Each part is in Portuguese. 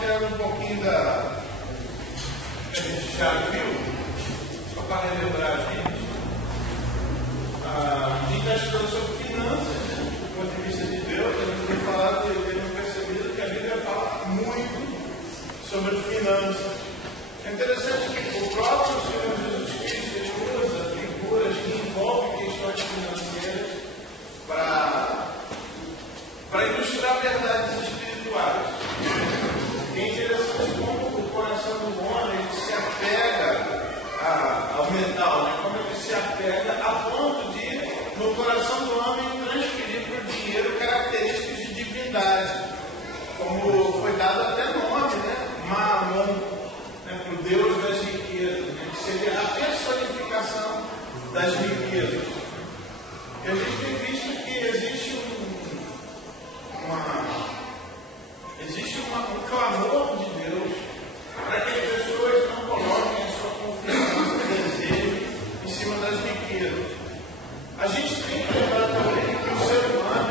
compartilhando um pouquinho da que a gente já viu, só para relembrar a gente. A gente está estudando sobre finanças, do ponto de vista de Deus. A gente tem falado e temos percebido que a Bíblia fala muito sobre finanças. É interessante que o próprio Senhor Jesus Cristo ele usa figuras que envolvem questões financeiras para ilustrar verdades espirituais. É interessante como o coração do homem ele se apega ao metal, né? Como ele se apega a ponto de, no coração do homem, transferir para o dinheiro características de divindade, como foi dado até nome, né? Mamon, né? Para o Deus das riquezas, né? Que seria a personificação das riquezas. E a gente tem visto que existe um clamor de Deus para que as pessoas não coloquem a sua confiança e desejo em cima das riquezas. A gente tem que lembrar também que o ser humano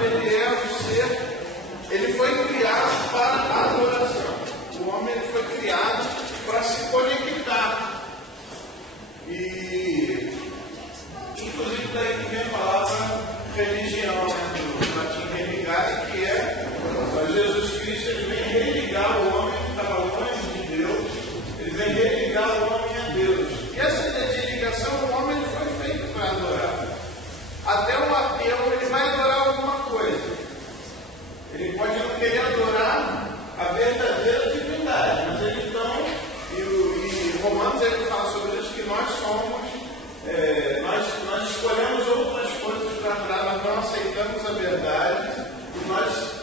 ele foi criado para a adoração. O homem ele foi criado para se conectar. E inclusive daí que vem a palavra religião, né, do latim religare, que é Jesus Cristo, ele vem religar o homem que estava longe de Deus, ele vem religar o homem a Deus. E essa ideia de ligação, o homem ele foi feito para adorar. Até o ateu, ele vai adorar alguma coisa. Ele pode não querer adorar a verdadeira divindade, mas ele então, e Romanos ele fala sobre isso, que nós somos, nós escolhemos outras coisas para adorar, nós não aceitamos a verdade, e nós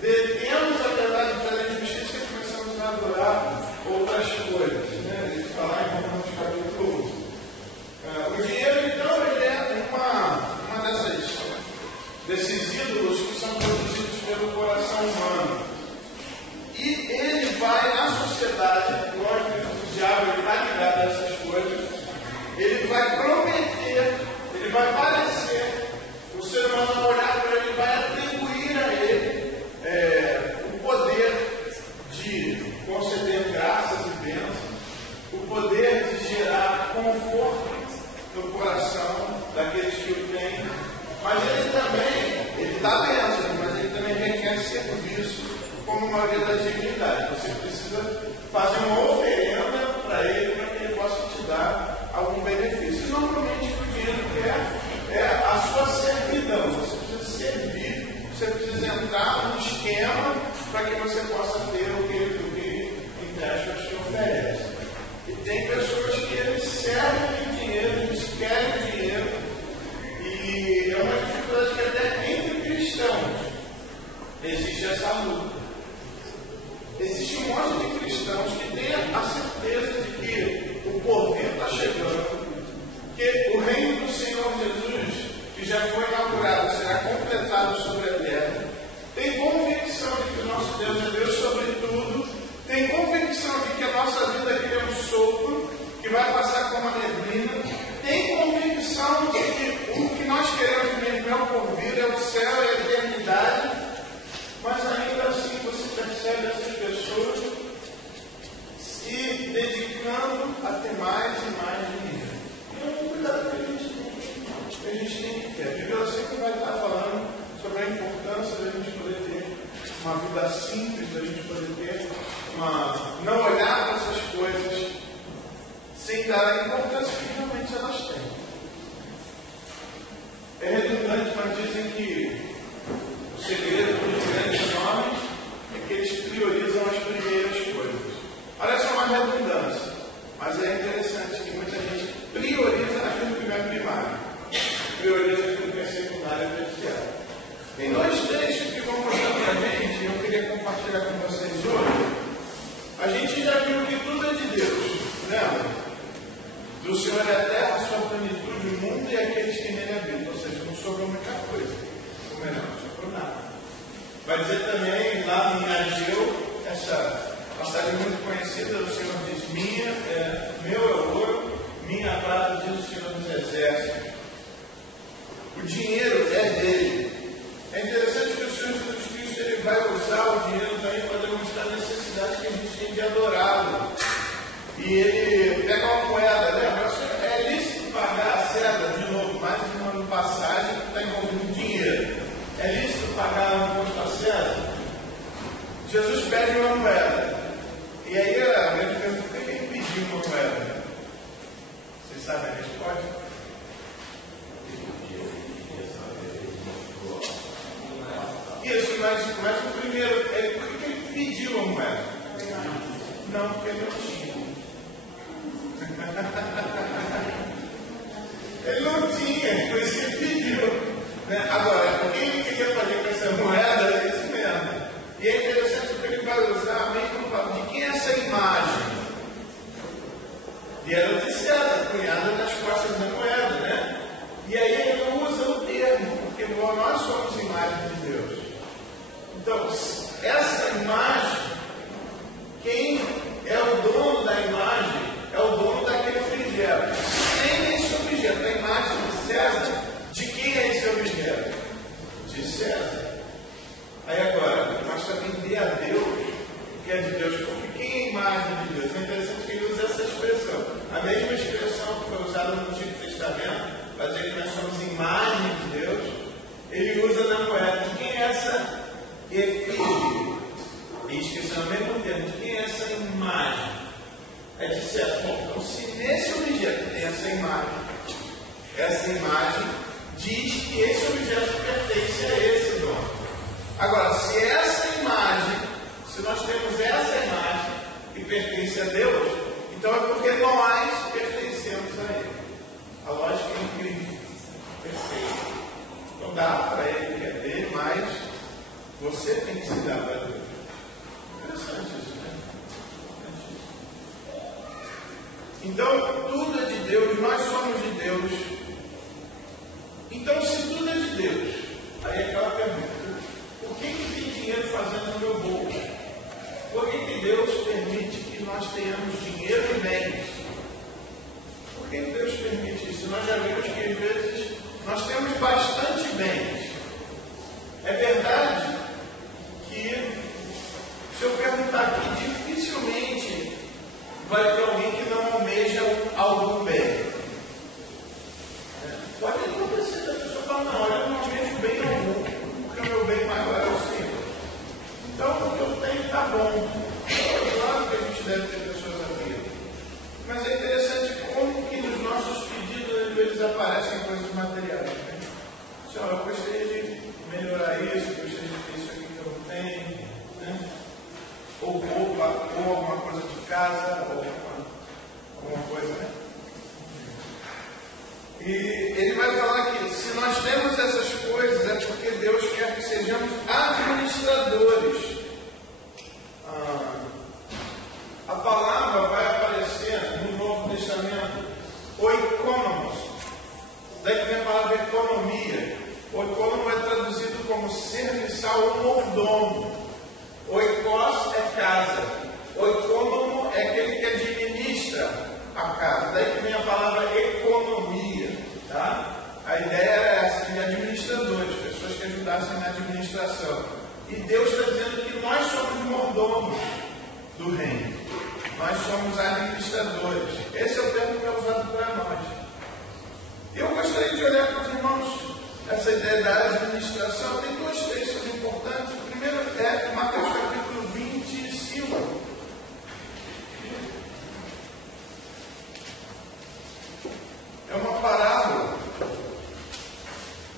detemos a verdade pela injustiça e começamos a adorar outras coisas. Né? Ele fala em Romanos capítulo 1. O dinheiro, então, ele é uma desses ídolos que são produzidos pelo coração humano. E ele vai na sociedade, lógico, o diabo está ligado a essas coisas, ele vai prometer, ele vai parecer, o ser humano vai olhar para ele, vai atribuir a ele o poder de conceder graças e bênçãos, o poder de gerar conforto no coração daqueles que o têm, mas ele também, dá bênçãos, mas ele também requer serviço como uma maioria das divindades. Você precisa fazer uma oferenda para ele, para que ele possa te dar algum benefício. E normalmente o dinheiro é a sua servidão. Você precisa servir, você precisa entrar no esquema para que você possa ter o que entre aspas te oferece. E tem pessoas que eles servem o dinheiro, eles querem o dinheiro, e é uma dificuldade que até entre cristãos existe essa luta. Existe um monte de cristãos que têm a certeza de que o porvir está chegando, que o reino do Senhor Jesus, que já foi inaugurado, será completado sobre a terra. Tem convicção de que o nosso Deus é Deus sobre tudo. Tem convicção de que a nossa vida aqui é um sopro que vai passar como uma neblina. Tem convicção de que o que nós queremos mesmo é o porvir, é o céu, é a eternidade. Mas ainda assim você percebe essas pessoas se dedicando a ter mais e mais dinheiro. E é um cuidado que a gente tem que ter. A Bíblia sempre vai estar falando sobre a importância da gente poder ter uma vida simples, da gente poder ter não olhar para essas coisas sem dar a importância que realmente elas têm. É redundante, mas dizem que o segredo dos grandes homens é que eles priorizam as primeiras coisas. Olha só uma redundância, mas é interessante que muita gente prioriza aquilo que é primário, prioriza aquilo que é secundário e terciário. Tem dois textos que vão mostrar para a gente, e eu queria compartilhar com vocês hoje. A gente já viu que tudo é de Deus, lembra? Do Senhor é a terra, a sua plenitude, o mundo e aqueles que nele habitam, ou seja, não sobrou muita coisa, ou melhor, não sobrou nada. Vai dizer também, lá em Ageu, essa passagem muito conhecida, o Senhor diz, meu é o ouro, minha prata, diz o Senhor dos Exércitos. O dinheiro é dele. É interessante que o Senhor Jesus Cristo ele vai usar o dinheiro também para demonstrar a necessidade E ele pega uma moeda, lembra? É lícito pagar a César, de novo, mais uma passagem que está envolvendo dinheiro. É lícito pagar o imposto a César? Jesus pede uma moeda. E aí a gente pergunta, por que ele pediu uma moeda? Vocês sabem a resposta? Isso, mas o primeiro, por que ele pediu a moeda? Não, porque ele não tinha. Ele não tinha, por isso que ele pediu. Né? Agora, o que ele queria fazer com essa moeda é isso mesmo. E é interessante porque ele vai usar a mesma palavra. De quem é essa imagem? E era de César, cunhada nas costas da moeda, né? E aí ele usa o termo, porque nós somos imagem de Deus. Então, essa imagem, quem é o dono da imagem, é o dono daquele objeto. Sem esse objeto, a imagem de César, de quem é esse objeto? De César. Aí agora, nós também entender a Deus, que é de Deus, porque quem é a imagem de Deus? É interessante que ele usa essa expressão. A mesma expressão que foi usada no Antigo Testamento, para dizer que nós somos imagem de Deus, ele usa na moeda. De quem é essa efígie? E esqueci no mesmo termo. De quem é essa imagem? É de certo. Bom, então, se nesse objeto tem essa imagem diz que esse objeto pertence a esse dono. Agora, se essa imagem, se nós temos essa imagem que pertence a Deus, então é porque nós pertencemos a Ele. A lógica é incrível, perfeita. Então dá para Ele que é dele, mas você tem que se dar para Deus. Interessante isso, né? Então, tudo é de Deus, nós somos de Deus. Então, se tudo é de Deus, aí é aquela pergunta: por que tem dinheiro fazendo no meu bolso? Por que Deus permite que nós tenhamos dinheiro e bens? Por que Deus permite isso? Nós já vimos que às vezes nós temos bastante bens. É verdade que, se eu perguntar aqui, dificilmente vai ter alguém que não almeja algum bem. Pode acontecer da pessoa falar: não, eu não almejo bem algum, porque o meu bem maior é o Senhor. Então, o que eu tenho está bom. Claro que a gente deve ter pessoas aqui. Mas é interessante como que nos nossos pedidos, às vezes, aparecem coisas materiais. Né? Senhor, eu gostaria de melhorar isso, eu gostaria de ter isso aqui que eu não tenho. Né? Ou roupa, ou alguma coisa de casa, ou alguma coisa, né? E ele vai falar que se nós temos essas coisas é porque Deus quer que sejamos administradores. A palavra vai aparecer no Novo Testamento, oikonomos. Daí vem a palavra economia. Oikonomo é traduzido como serviçal ou mordomo. Oikos é casa. Oikonomo é aquele que administra a casa. Daí que vem a palavra economia. Tá? A ideia era essa, de administradores, pessoas que ajudassem na administração. E Deus está dizendo que nós somos mordomos do reino. Nós somos administradores. Esse é o termo que é usado para nós. Eu gostaria de olhar para os irmãos essa ideia da administração. Tem dois textos importantes. O primeiro é Mateus capítulo 25. É uma parábola.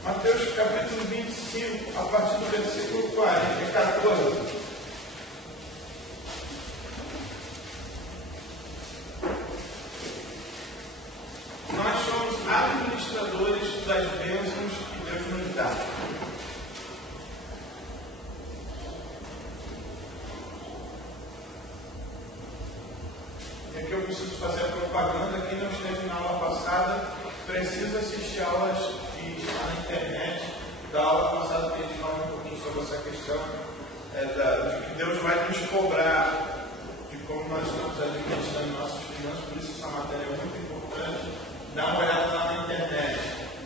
Mateus capítulo 25, a partir do versículo 14. Nós somos administradores das bênçãos que Deus nos dá. E aqui eu preciso fazer a propaganda. Quem não esteve na aula passada, precisa assistir aulas que estão na internet. Da aula passada que a gente fala um pouquinho sobre essa questão de que Deus vai nos cobrar de como nós estamos administrando nossas finanças. Por isso essa matéria é muito importante. Dá uma olhada lá na internet.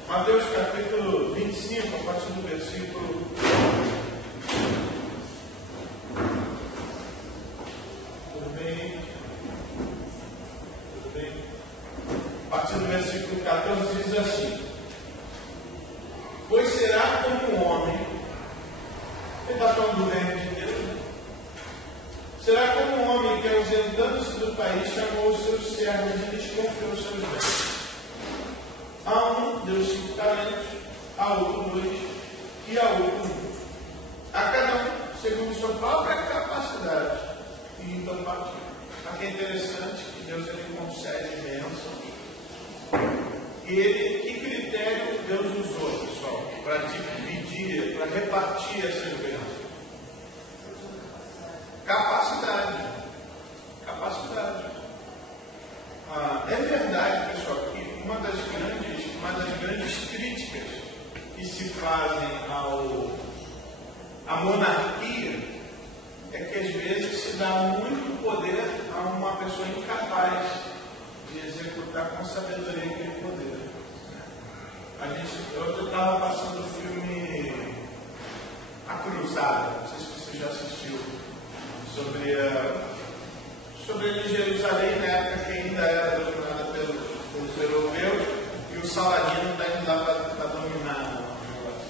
Mateus capítulo 25, a partir do versículo 1. falando do reino de Deus, né? Será como um homem que, ausentando-se do país, chamou os seus servos e lhes confiou os seus bens? A um deu 5 talentos, a outro 2, e a outro 1. A cada um, segundo sua própria capacidade. E então partiu. Aqui é interessante que Deus ele concede bênçãos. E ele, que critério Deus usou, pessoal, para dividir, para repartir essas bênçãos? Capacidade. Capacidade. É verdade, pessoal, que uma das grandes críticas que se fazem à monarquia é que às vezes se dá muito poder a uma pessoa incapaz de executar com sabedoria aquele poder. Eu estava passando o filme A Cruzada, não sei se você já assistiu, sobre Jerusalém, na época que ainda era dominada pelos europeus, e o Saladino está indo lá para dominar o negócio.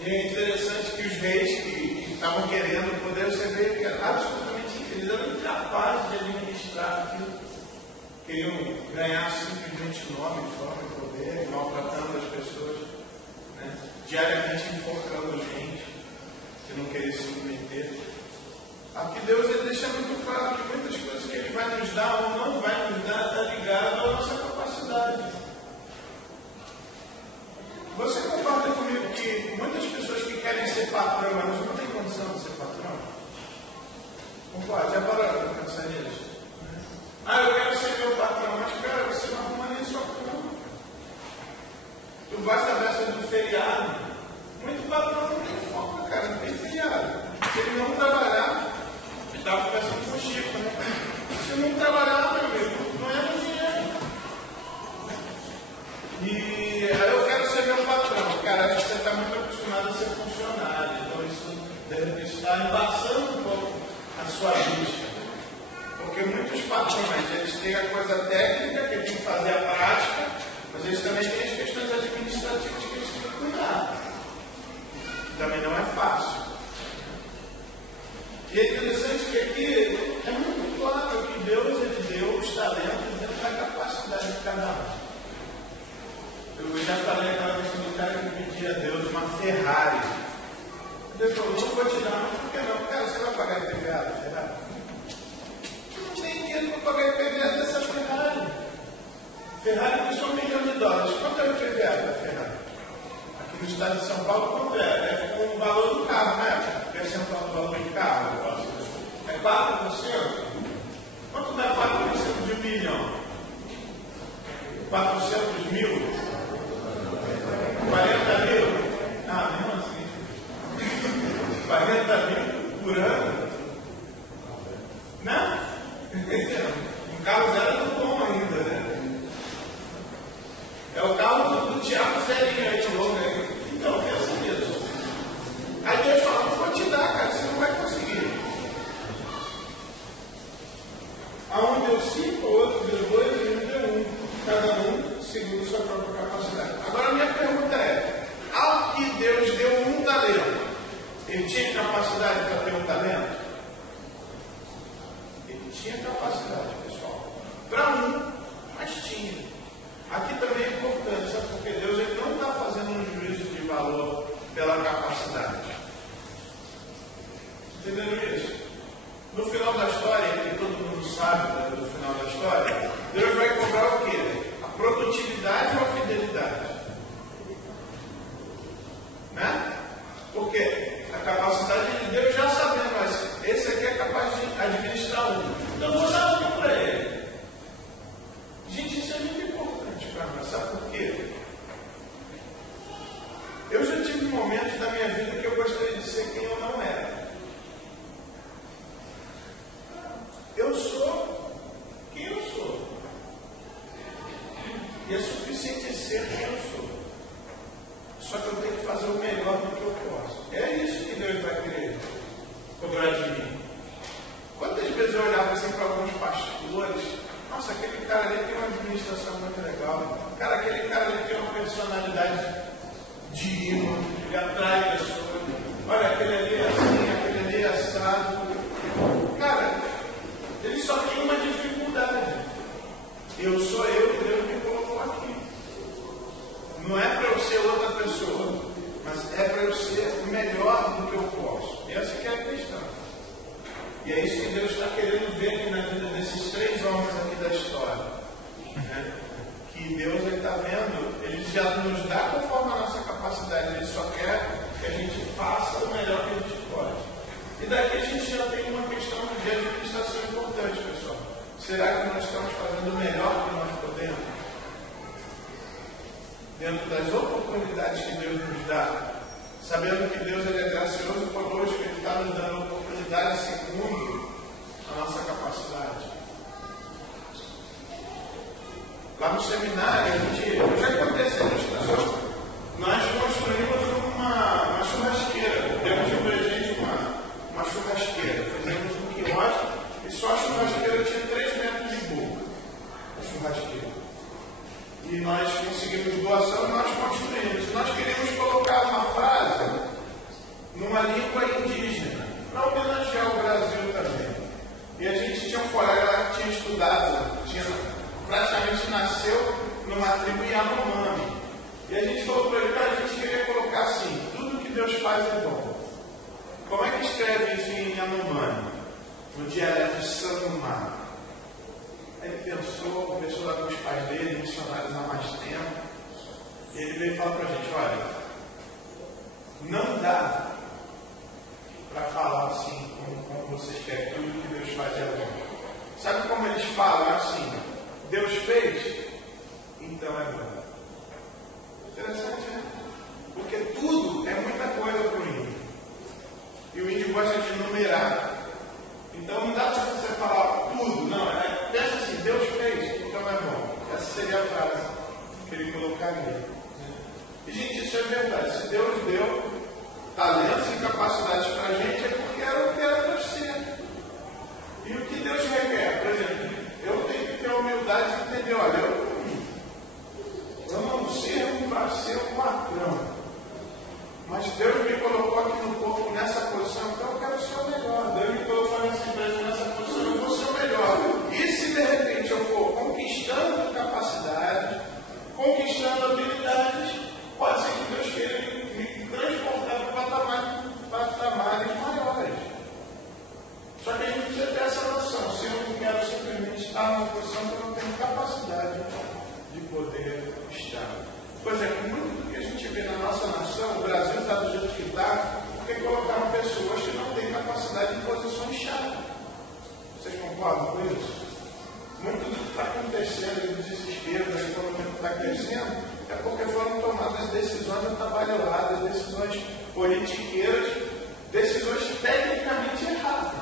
E é interessante que os reis que estavam querendo o poder, você vê que era absolutamente eles eram incapazes de administrar aquilo. Queriam ganhar simplesmente nome, fama e poder, maltratando as pessoas, né? Diariamente enforcando gente que não queria se submeter. Aqui Deus ele deixa muito claro que muitas coisas que Ele vai nos dar ou não vai nos dar está ligado à nossa capacidade. Você concorda comigo que muitas pessoas que querem ser patrão, mas não têm condição de ser patrão? Concorda? Já pararam para pensar nisso? Eu quero ser meu patrão, mas cara, você não arruma nem sua cama. Tu vai à festa do feriado. Muito patrão não tem folga, cara, não tem feriado. Se ele não trabalhar, estava conversando com o Chico, né? Se não trabalhar, meu amigo, não é no dinheiro. E aí eu quero ser meu patrão. Cara, acho que você está muito acostumado a ser funcionário. Então isso deve estar embaçando um pouco a sua vista. Porque muitos patrões, eles têm a coisa técnica, que tem que fazer a prática, mas eles também têm as questões administrativas que eles têm que cuidar. Também não é fácil. E é interessante que aqui é muito claro que Deus ele deu os talentos dentro da capacidade de cada um. Eu já falei aquela questão do cara que pedia a Deus uma Ferrari. Deus falou, não vou te dar, mas por que não? Cara, você vai pagar IPVA da Ferrari? Tu não tem dinheiro para pagar IPVA dessa Ferrari. Ferrari custa $1 milhão. Quanto é o IPVA da Ferrari? Aqui no estado de São Paulo, quanto é? É com o valor do carro, né? Percentual do valor do carro. É 4%? Quanto dá 4% de 1 milhão? 400 mil? 40 mil? Mesmo assim. 40 mil por ano? Não? Um carro zero não bom ainda, né? É o carro do Tiago Zerinho aí, louco aí. Então, pensa nisso. Aí Deus fala, não vou te dar, cara, você não vai conseguir. A um deu 5, o outro deu 2 e um deu 1. Cada um segundo sua própria capacidade. Agora a minha pergunta é, ao que Deus deu um talento, ele tinha capacidade para ter um talento? Ele tinha capacidade, pessoal. Para um, mas tinha. Aqui também é importante, sabe? Porque Deus ele não está fazendo um juízo de valor pela capacidade. Entenderam isso? No final da história, que todo mundo sabe do final da história, Deus vai cobrar o quê? A produtividade ou a fidelidade? Né? Porque a capacidade de Deus já sabemos, mas esse aqui é capaz de administrar um. Então eu vou dar um para ele. Gente, isso é muito importante para nós, sabe por quê? Eu já tive momentos da minha vida que eu gostaria de ser quem eu não era. Eu sou quem eu sou. E é suficiente ser quem eu sou. Só que eu tenho que fazer o melhor do que eu posso. É isso que Deus vai querer cobrar de mim. Quantas vezes eu olhava assim para alguns pastores, nossa, aquele cara ali tem uma administração muito legal. Cara, aquele cara ali tem uma personalidade de imã, ele atrai pessoas. Olha, aquele ali é assim. E é isso que Deus está querendo ver aqui na vida desses 3 homens aqui da história. Né? Que Deus está vendo, Ele já nos dá conforme a nossa capacidade, Ele só quer que a gente faça o melhor que a gente pode. E daqui a gente já tem uma questão de administração importante, pessoal. Será que nós estamos fazendo o melhor que nós podemos? Dentro das oportunidades que Deus nos dá, sabendo que Deus ele é gracioso conosco, Ele está nos dando oportunidades segundo a nossa capacidade. Lá no seminário, eu já contei essa ilustração, nós construímos uma churrasqueira, demos de presente uma churrasqueira, fizemos um quiosque e só a churrasqueira tinha 3 metros de boca, a churrasqueira. E nós conseguimos doação e nós construímos. Nós queríamos colocar uma frase numa língua indígena, para homenagear o Brasil também. E a gente tinha um colega lá que tinha estudado, praticamente nasceu numa tribo Yanomami. E a gente falou para ele, cara, a gente queria colocar assim, tudo que Deus faz é bom. Como é que escreve isso em Yanomami? No dialeto Sanumá. Aí ele pensou, conversou lá com os pais dele, missionários há mais tempo. E ele veio falar para a gente, olha, não dá para falar assim como vocês querem, tudo que Deus faz é bom. Sabe como eles falam assim? Deus fez, então é bom. Interessante, né? Porque tudo é muita coisa para o índio. E o índio gosta de numerar. Então não dá para você falar tudo, não. Pensa assim, Deus fez, então é bom. Essa seria a frase que ele colocaria. E gente, isso é verdade. Se Deus deu talentos e capacidades para a gente, é porque era o que era para ser. E o que Deus requer? Por exemplo, eu tenho que ter a humildade de entender, olha, eu não sirvo para ser um patrão. Mas Deus me colocou aqui no corpo nessa posição, então eu quero ser o melhor. Deus me colocou nessa empresa nessa posição, eu vou ser o melhor. E se de repente eu for conquistando capacidades, conquistando habilidades, pode ser que Deus queira me transportar para patamares maiores. Só que a gente precisa ter essa noção. Se eu não quero simplesmente estar numa posição que eu não tenho capacidade de poder estar. Por exemplo, muito do que a gente vê na nossa nação, o Brasil está do jeito que está, porque colocaram pessoas que não têm capacidade em posições-chave. Vocês concordam com isso? Muito do que está acontecendo, do desespero, da economia que está crescendo, é porque foram tomadas decisões atabalhoadas, decisões politiqueiras, decisões tecnicamente erradas.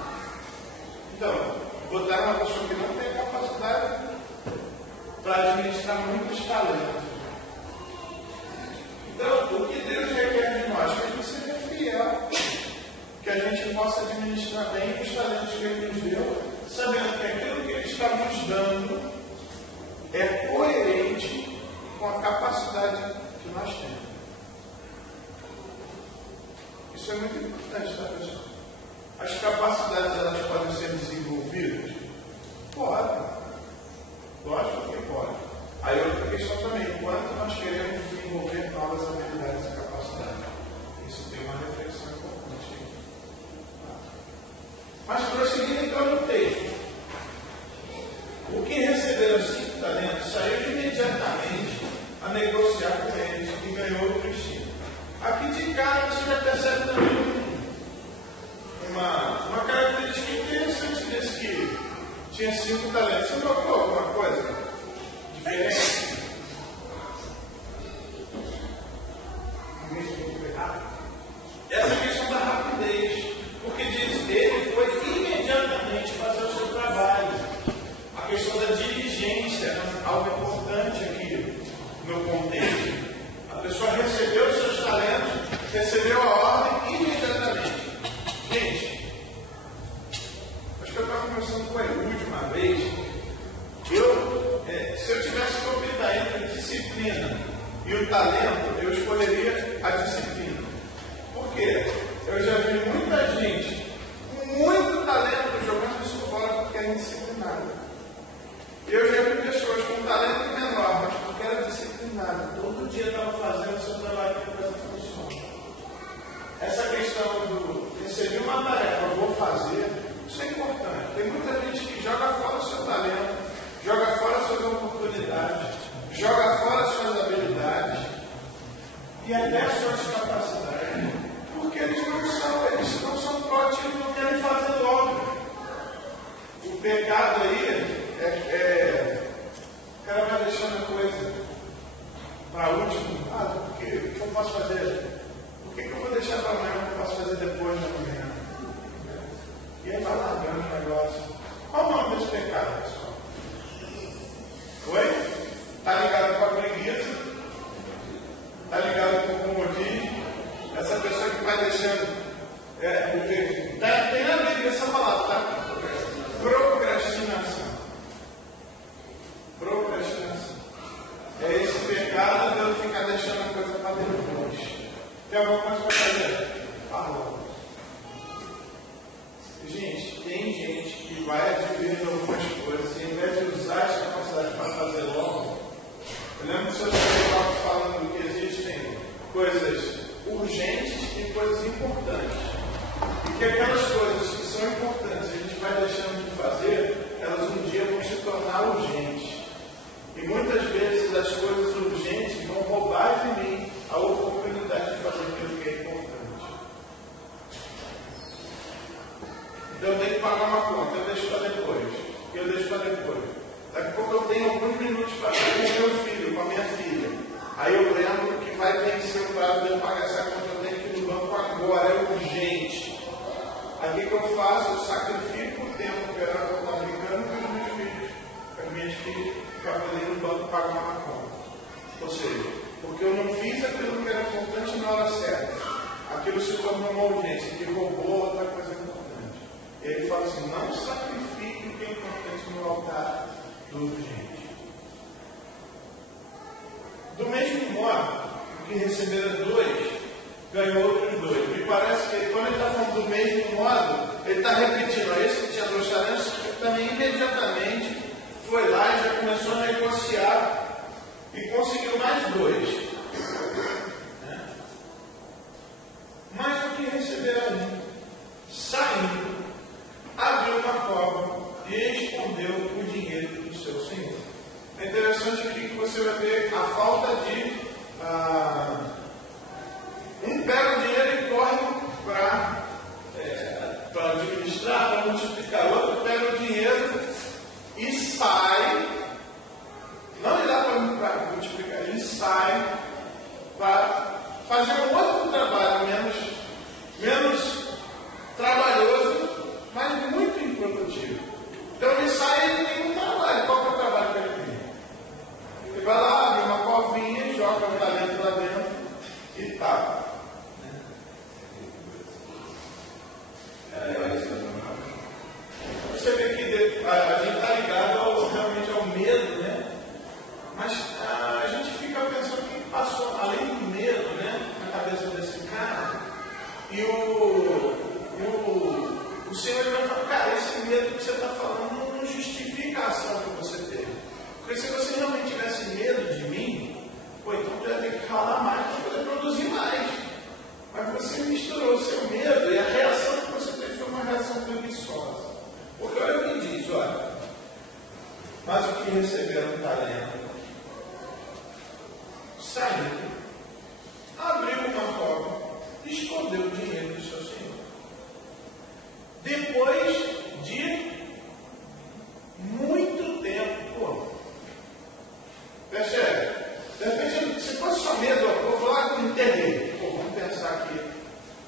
Então, botar uma pessoa que não tem capacidade para administrar muitos talentos. Então, o que Deus requer de nós? Que a gente seja fiel, que a gente possa administrar bem os talentos que Ele nos deu, sabendo que aquilo que Ele está nos dando é coerente com a capacidade que nós temos. Isso é muito importante, tá, pessoal? As capacidades, elas podem ser desenvolvidas? Pode. Lógico que pode. Aí outra questão também, quanto nós queremos desenvolver novas habilidades e capacidades? Isso tem uma reflexão importante aí. Mas prosseguindo então no texto. O que receberam 5 talentos saiu imediatamente a negociar com eles e ganhou o destino. Aqui de cara você já percebe também uma característica interessante desse que tinha 5 talentos. Você notou alguma coisa? Essa questão da rapidez, porque diz ele foi imediatamente fazer o seu trabalho. A questão da diligência, algo importante aqui no contexto. A pessoa recebeu os seus talentos, recebeu a ordem imediatamente. Gente, acho que eu estava conversando com a Elud uma vez. Se eu tivesse que optar entre a disciplina e o talento, eu escolheria a disciplina. Por quê? Eu já vi muita gente com muito talento jogando isso fora porque é indisciplinado. Eu já vi pessoas com talento menor, mas porque era disciplinado. Todo dia estava fazendo o seu trabalho para que a coisa funcione. Essa questão do receber uma tarefa, vou fazer, Isso é importante. Tem muita gente que joga fora o seu talento, joga fora suas oportunidades, joga fora suas habilidades e até suas capacidades, porque eles não são proativos, não querem fazer logo. O pecado aí o cara vai deixando a coisa para último. O que eu posso fazer? Por que eu vou deixar para amanhã? O que eu posso fazer depois da manhã? E aí vai largando o negócio. Qual o nome desse pecado, pessoal? Oi? Está ligado com a preguiça? Está ligado com o comodismo? Essa pessoa que vai deixando. Tem na Bíblia essa palavra, tá? Procrastinação. Procrastinação. É esse pecado de eu ficar deixando a coisa para depois. Tem alguma coisa para fazer? Falou. Gente, tem gente que vai adquirindo algumas coisas e ao invés de usar as capacidades para fazer logo, eu lembro do seu Paulo falando que existem coisas urgentes e coisas importantes. E que aquelas coisas que são importantes e a gente vai deixando de fazer, elas um dia vão se tornar urgentes. E muitas vezes as coisas urgentes vão roubar de mim a oportunidade de fazer aquilo que é importante. Então eu tenho que pagar uma conta, eu deixo para depois. Daqui a pouco eu tenho alguns minutos para ver com o meu filho, com a minha filha. Aí eu lembro que vai vencer o prazo de eu pagar essa conta, eu tenho que ir no banco agora, é urgente. Aí o que eu faço? Eu sacrifico o tempo que eu estava brincando com os meus filhos, com as minhas filhas, para poder ir no banco pagar uma conta. Ou seja, porque eu não fiz aquilo que era importante na hora certa. Aquilo se tornou uma urgência, que roubou outra coisa importante. E ele fala assim, não sacrifique o que é importante no altar do urgente. Do mesmo modo, o que receberam 2, ganhou outros 2. Me parece que quando ele está falando do mesmo modo, ele está repetindo, esse que tinha 2 talentos, também imediatamente foi lá e já começou a negociar e conseguiu mais 2. Mas o que receberam 1, saindo, abriu uma cova e escondeu o dinheiro do seu senhor. É interessante aqui que você vai ver a falta de um pega o dinheiro e corre para administrar, para multiplicar. O outro pega o dinheiro e sai. Não ele dá para multiplicar, ele sai para fazer um outro trabalho menos trabalhoso, mas muito improdutivo. Então ele sai e ele tem um trabalho. Qual que é o trabalho que ele tem? Ele vai lá, abre uma covinha, joga o talento lá dentro e tá. Você vê que a gente está ligado realmente ao medo, né? Mas a gente fica pensando o que passou, além do medo, né, na cabeça desse cara, e o Senhor vai falar, cara, esse medo que você está falando não justifica a ação que você teve. Porque se você realmente tivesse medo de mim, então tu ia ter que ralar mais para poder produzir mais. Mas você misturou o seu medo e a reação que você teve foi uma reação preguiçosa. Porque olha o que diz, olha, mas o que receberam um talento, saiu, abriu uma cova e escondeu o dinheiro do seu senhor. Depois de muito tempo, percebe? De repente, se fosse só medo, eu vou lá no enterrei. Vamos pensar aqui.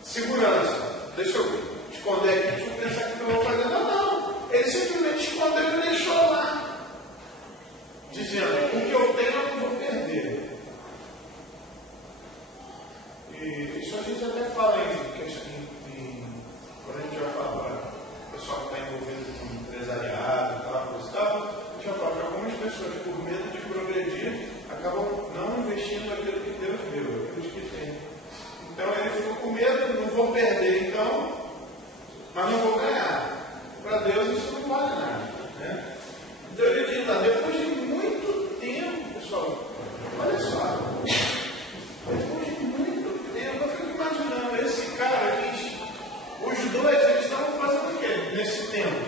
Segurança. Deixa eu esconder aqui, deixa eu pensar que eu vou fazer. Não. Ele simplesmente escondeu e deixou lá. Dizendo, o que eu tenho eu não vou perder. E isso a gente até fala quando a gente vai falar, o pessoal que está envolvido com empresariado, aquela coisa e tal, a gente vai falar que algumas pessoas, por medo de progredir, acabam não investindo aquilo que Deus deu, aquilo que tem. Então ele ficou com medo, não vou perder então, mas não vou ganhar. Para Deus isso não vale nada. Né? Então ele diz lá, depois de muito tempo, pessoal, olha só, depois de muito tempo, eu fico imaginando esse cara aqui, os 2, eles estavam fazendo o quê? nesse tempo?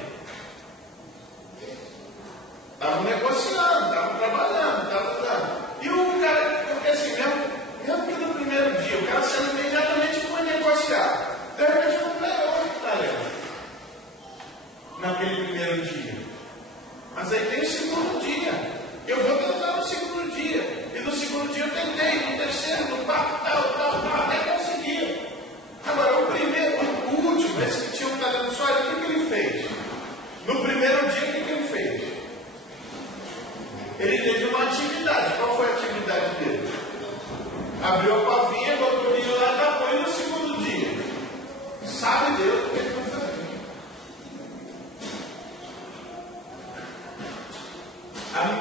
Estavam negociando, estavam trabalhando, estavam dando. E o cara, porque assim, mesmo que no primeiro dia, o cara saiu imediatamente foi negociar. De repente não ganhou o talento naquele primeiro dia. Mas aí tem o segundo dia. Eu vou tentar no segundo dia. E no segundo dia eu tentei, no terceiro, no quarto, tal, até conseguir. Agora, o primeiro, o último, esse que tinha um talento só, o que ele fez? No primeiro dia, o que ele fez? Ele teve uma atividade. Qual foi a atividade dele? Abriu a covinha, botou o milho lá e acabou. E no segundo dia? Sabe Deus o que ele vai fazer.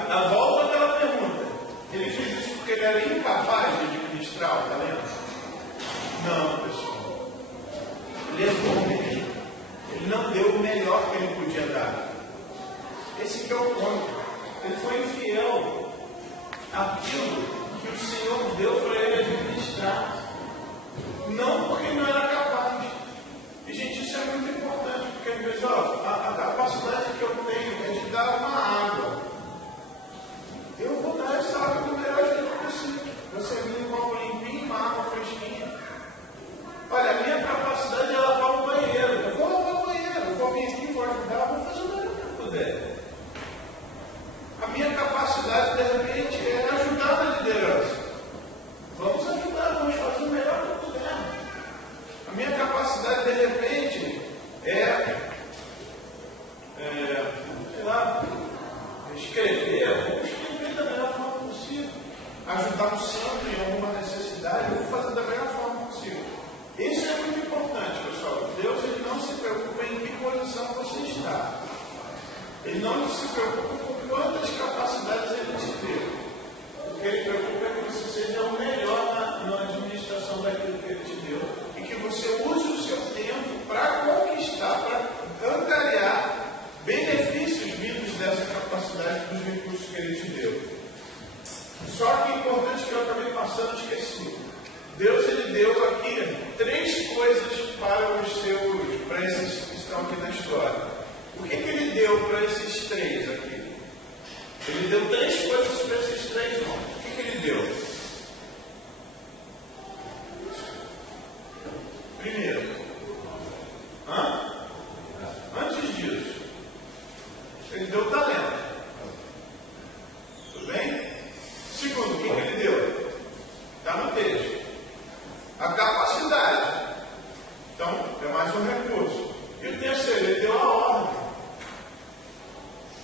A volta àquela pergunta. Ele fez isso porque ele era incapaz de administrar o talento? Não, pessoal. Ele é bom mesmo. Ele não deu o melhor que ele podia dar. Esse que é o ponto. Ele foi infiel àquilo que o Senhor deu para ele administrar. Não porque não era capaz. E, gente, isso é muito importante, porque às vezes, a capacidade que eu tenho é de dar uma água. Eu vou dar essa água do melhor jeito possível. Você viu um copo limpinho, uma água fresquinha. Olha, a minha capacidade é lavar o banheiro. Eu vou lavar o banheiro, eu vou vir aqui, vou ajudar, vou fazer o melhor que eu puder. A minha capacidade, de repente, é ajudar na liderança. Vamos ajudar, vamos fazer o melhor que pudermos. A minha capacidade, de repente, sei lá, escrever. Vamos escrever da melhor forma possível. Ajudar um santo em alguma necessidade, eu vou fazer da melhor forma possível. Isso é muito importante, pessoal. Deus ele não se preocupa em que posição você está. Ele não se preocupa com quantas capacidades ele te deu. O que ele preocupa é que você seja o melhor na administração daquilo que ele te deu e que você use o seu tempo para conquistar, para angariar benefícios vindos dessa capacidade dos recursos que ele te deu. Só que é importante que eu acabei passando, esqueci. Deus ele deu aqui 3 coisas para esses que estão aqui na história. O que ele deu para esses 3 aqui? Ele deu 3 coisas para esses 3 nomes. O que ele deu? Primeiro, antes disso, ele deu talento. Tudo bem? Segundo, o que ele deu? Está no texto. A capacidade. Então, é mais um recurso. E o terceiro, ele deu a ordem.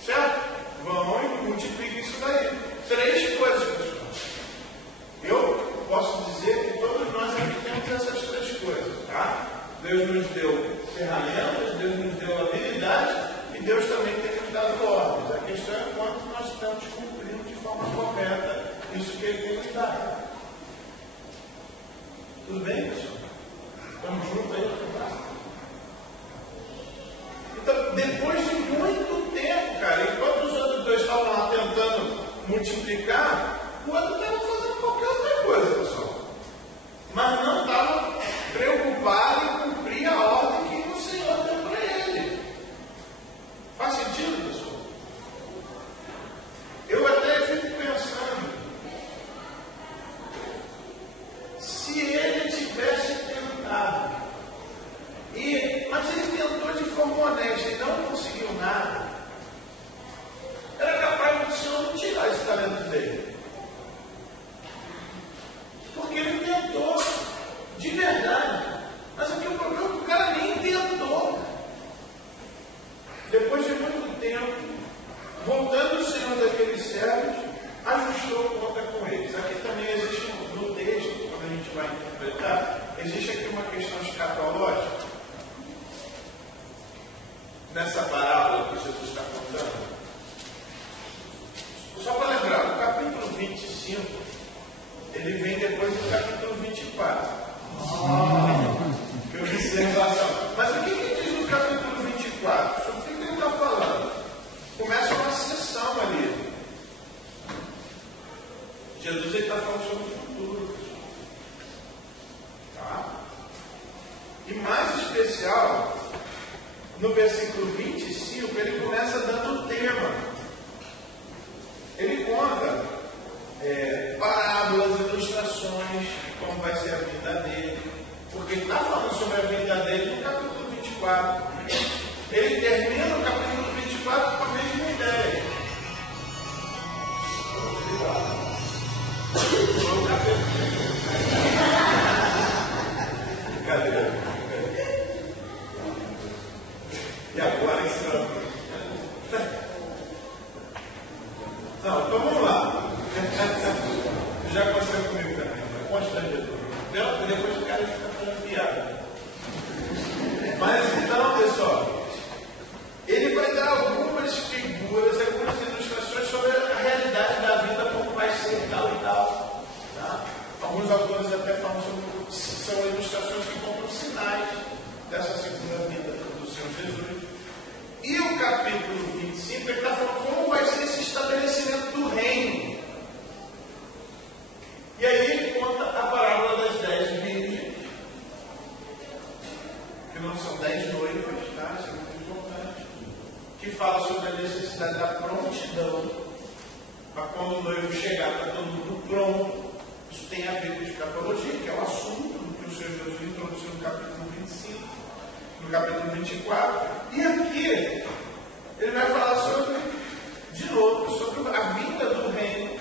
Certo? Vão e multipliquem isso daí. 3 coisas, pessoal. Eu posso dizer que todos nós aqui temos essas 3 coisas. Tá? Deus nos deu ferramentas, Deus nos deu habilidade e Deus também tem nos dado ordens. A questão é quanto nós estamos cumprindo de forma correta isso que Ele tem nos dado. Tudo bem, pessoal? Estamos juntos aí? Então, depois de muito tempo, cara, enquanto os outros 2 estavam lá tentando multiplicar, o outro estava fazendo qualquer outra coisa, pessoal. Mas não estava preocupado em cumprir a ordem que o Senhor deu para ele. Faz sentido, pessoal? Eu até fico pensando, se ele tivesse tentado, mas ele tentou de forma honesta e não conseguiu nada, era capaz do Senhor não tirar esse talento dele. Porque ele tentou, de verdade. Mas aqui o problema é que o cara nem tentou. Depois de muito tempo, voltando o Senhor daqueles servos, ajustou conta com eles. Aqui também existe no texto, quando a gente vai interpretar, existe aqui uma questão escatológica. Nessa parábola que Jesus está contando. Só para lembrar, o capítulo 25, ele vem depois do capítulo 24. Que observação. Mas o que diz no capítulo 24? Sobre o que ele está falando? Começa uma sessão ali. Jesus está falando sobre o futuro. Tá? E mais especial, no versículo 25, ele começa dando o tema. Ele conta parábolas, ilustrações de como vai ser a vida dele, porque ele está falando sobre a vida dele no capítulo 24. Ele termina o capítulo 24 com a mesma ideia. Cadê? E agora estamos. Não, então vamos lá. Já aconteceu comigo também. É constrangedor. Depois o cara fica falando piada. Mas então, pessoal, ele vai dar algumas figuras, algumas ilustrações sobre a realidade da vida, como vai ser tal e tal. Tá? Alguns autores até falam sobre são ilustrações que contam sinais dessa segunda vinda do Senhor Jesus. E o capítulo 25, ele está falando como vai ser esse estabelecimento do reino. E aí ele conta a parábola das 10 virgens, que não são 10 noivas, tá? Isso é muito importante. Que fala sobre a necessidade da prontidão, para quando o noivo chegar, para todo mundo pronto. Isso tem a ver com escatologia, que é o assunto do que o Senhor Jesus introduziu no capítulo 25, no capítulo 24. E aqui ele vai falar sobre, de novo, sobre a vinda do reino,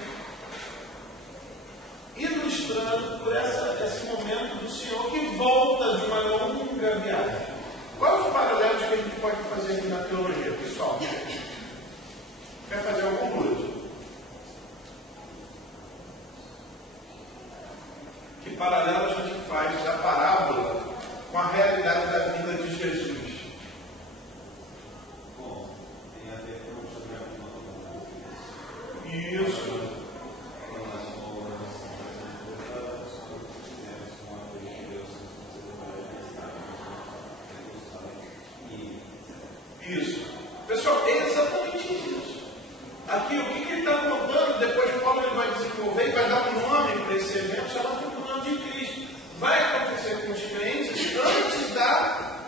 ilustrando por esse momento do Senhor que volta de uma longa viagem. Quais os paralelos que a gente pode fazer aqui na teologia, pessoal? Quer fazer algum uso? Que paralelo a gente faz da parábola com a realidade da vida de Jesus? Bom, tem a ver com o Isso. Isso. Pessoal, é exatamente isso. Aqui, o que ele está contando, depois Paulo ele vai desenvolver e vai dar um nome para esse evento, chamado o nome de Cristo. Vai acontecer com os crentes antes da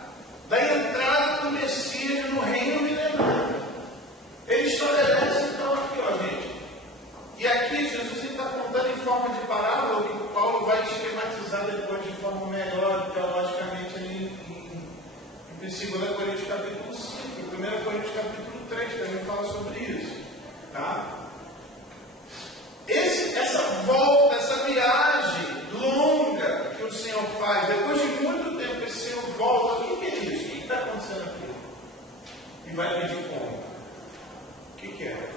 entrada do Messias no reino milenar. Ele estabelece então aqui, ó, gente. E aqui Jesus está contando em forma de parábola, o que Paulo vai esquematizar depois de forma melhor, teologicamente, ali em 2 Coríntios capítulo 5, 1 Coríntios capítulo 3, também fala sobre isso. Tá? Essa volta, essa viagem longa que o Senhor faz, depois de muito tempo esse Senhor volta, o que é isso? O que está acontecendo aqui? E vai pedir conta. O que é?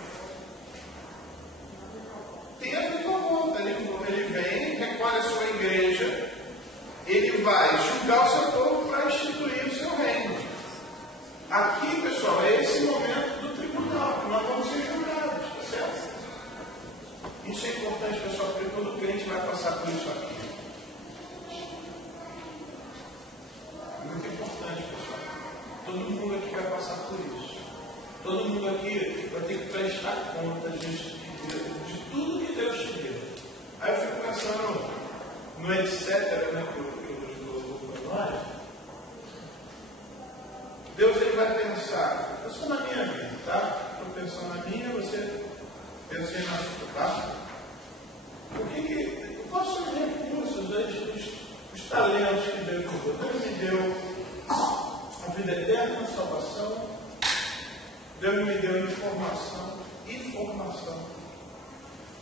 Tem a ver com a volta. Ele vem, recolhe a sua igreja, ele vai julgar o seu povo para instituir o seu reino. Aqui, pessoal, é esse momento do tribunal, que nós vamos ser julgados, tá certo? Isso é importante, pessoal, porque todo crente vai passar por isso aqui. Muito importante, pessoal. Todo mundo aqui vai passar por isso. Todo mundo aqui vai ter que prestar conta de tudo que Deus te deu. Aí eu fico pensando no etc., né, que eu estou para nós. Deus ele vai pensar, eu sou na minha vida, tá? Estou pensando na minha, você pensa na sua, tá? Por que eu posso ver recursos, os talentos que Deus me deu? Deus me deu a vida eterna, a salvação. Deus me deu informação.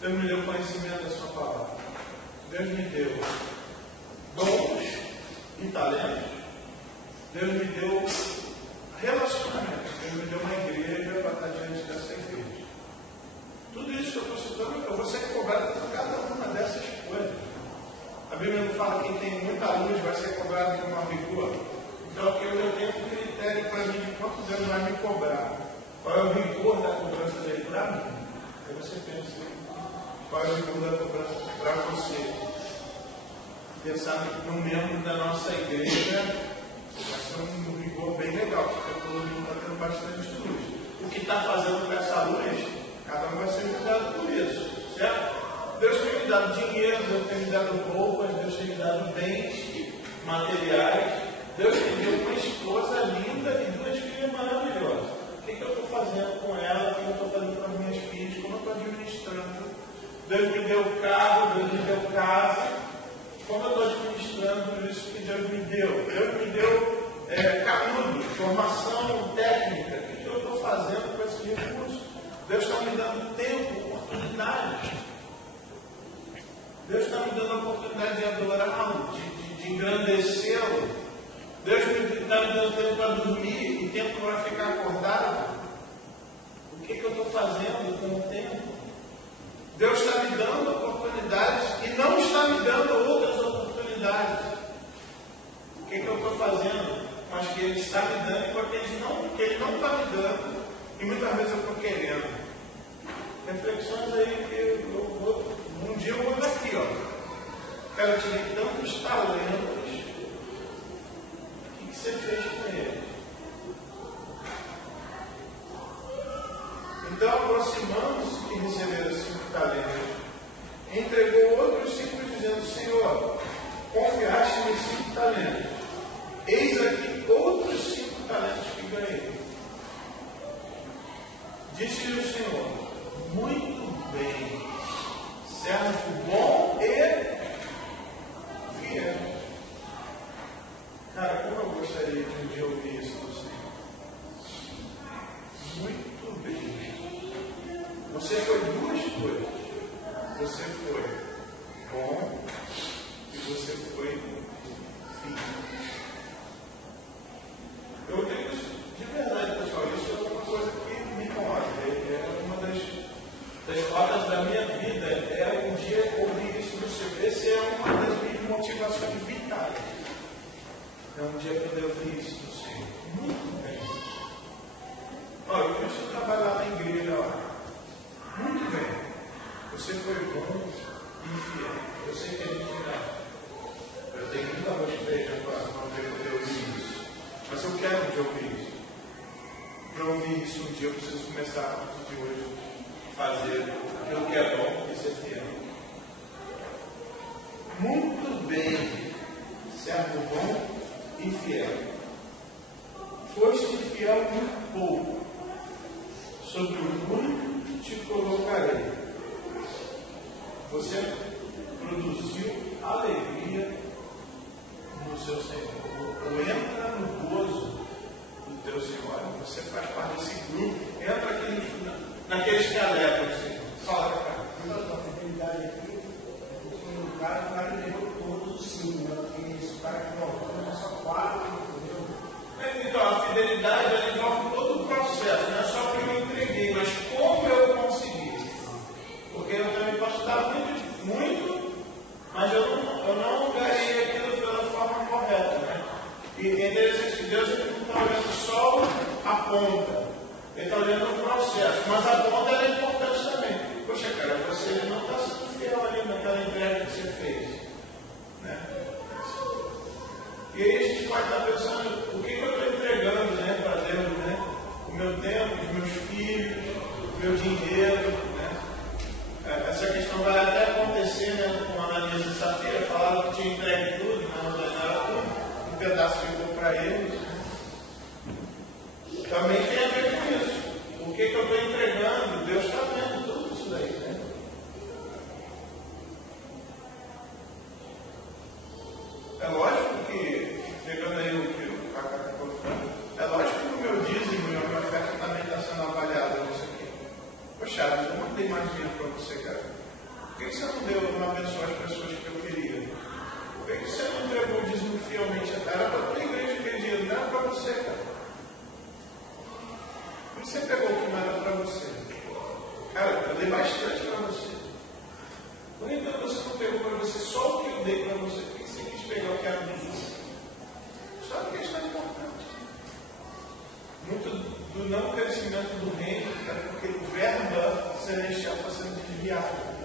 Deus me deu conhecimento da sua palavra. Deus me deu dons e talentos. Deus me deu relacionamento. Deus me deu uma igreja para estar diante dessa igreja. Tudo isso que eu estou citando, eu vou ser cobrado por cada uma dessas coisas. A Bíblia não fala que quem tem muita luz vai ser cobrado com uma rigor. Então aqui eu tenho um critério para mim de quanto Deus vai me cobrar. Qual é o rigor da cobrança dele para mim? Aí você pensa, qual é o rigor da cobrança para você? Pensar num membro da nossa igreja vai ser um rigor bem legal, porque todo mundo está tendo bastante luz. O que está fazendo com essa luz, cada um vai ser julgado por isso, certo? Deus tem me dado dinheiro, Deus tem me dado roupas, Deus tem me dado bens materiais, Deus me deu uma esposa linda e duas Formação técnica. O que eu estou fazendo com esse recurso? Deus está me dando tempo, oportunidades. Deus está me dando a oportunidade de adorá-lo, de engrandecê-lo. Deus está me dando tempo para dormir e tempo para ficar acordado. O que eu estou fazendo com o tempo? Deus está me dando oportunidades e não está me dando outras oportunidades. O que eu estou fazendo com as que Ele está me dando e com aqueles que Ele não está me dando e muitas vezes eu estou querendo? Reflexões aí que um dia eu vou daqui, ó. Cara, eu tive tantos talentos. O que você fez com eles? Então, aproximando-se que receberam 5 talentos, entregou outros 5, dizendo: Senhor, confiaste-me 5 talentos. Eis aqui outros 5 talentos que ganhei. Disse-lhe o Senhor: muito bem, servo bom e fiel. Cara, como eu gostaria de um dia ouvir isso do Senhor. Muito bem. Você foi 2 coisas. Você foi bom e você foi fiel. Eu digo isso de verdade, pessoal. Isso é uma coisa que me move. É uma das rotas da minha vida. É um dia ouvir isso do Senhor. Essa é uma das minhas motivações vitais. É um dia poder ouvir isso do Senhor. Muito bem. Olha, eu vi você trabalhar na igreja lá. Muito bem. Você foi bom e fiel. Eu sei que a gente não. Eu tenho muita voz de feijão para poder ouvir isso. Mas eu quero um dia ouvir isso. Para ouvir isso um dia, eu preciso começar a partir de hoje fazer aquilo que é bom e ser fiel. Muito bem, servo bom e fiel. Foste fiel muito pouco, sobre o muito te colocarei. Você produziu alegria no seu Senhor. Ou entra no gozo do teu Senhor. Você faz parte desse grupo. Entra aqui naquele esqueleto do Senhor. Fala, cara. A fidelidade aqui, o cara levou todos os 5, porque esse cara que voltou só 4, entendeu? Então, a fidelidade ela envolve todo o processo. Não é só que eu entreguei, mas como eu consegui. Porque eu também posso dar muito, mas eu não ganhei aquilo pela forma correta, né? E é interessante que Deus ele não está olhando só a ponta, Ele está olhando o processo, mas a ponta é importante também. Poxa, cara, você não está sendo fiel ali naquela entrega que você fez, né? E aí a gente pode estar pensando, o que eu estou entregando, né, para Deus, né? O meu tempo, os meus filhos, o meu dinheiro, né? Essa questão vai até acontecer, né, com a Ananias e Safira, falaram que tinha entregue tudo, mas não era tudo. Um pedaço ficou para eles. Também tem a ver com isso. O que eu estou entregando? Deus está vendo tudo isso daí, né? É lógico que, pegando aí o que o Cacá está colocando, é lógico que o meu dízimo e a minha oferta também está sendo avaliada nisso aqui. Poxa, eu não dei mais dinheiro para você, cara. Por que você não deu, não abençoou as pessoas que eu queria? Por que você não entregou o dízimo fielmente? Era para a tua igreja aquele dinheiro, não era para você, cara. Por que você pegou o que não era para você? Cara, eu dei bastante para você. Por que você não pegou para você só o que eu dei para você? Por que você quis pegar o que era dos outros? Só uma questão importante. Muito do não crescimento do reino é porque o verbo celestial está sendo desviado.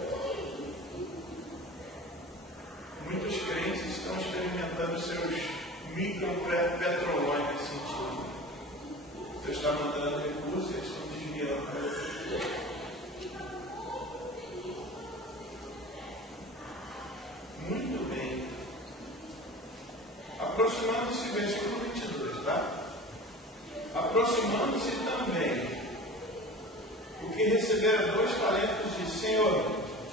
Muitos crentes estão experimentando seus micro-petrolões nesse sentido. Deus está mandando recursos e eles estão desviando. Muito bem. Aproximando-se, versículo 22, tá? Aproximando-se também o que receberam 2 talentos, disse: Senhor,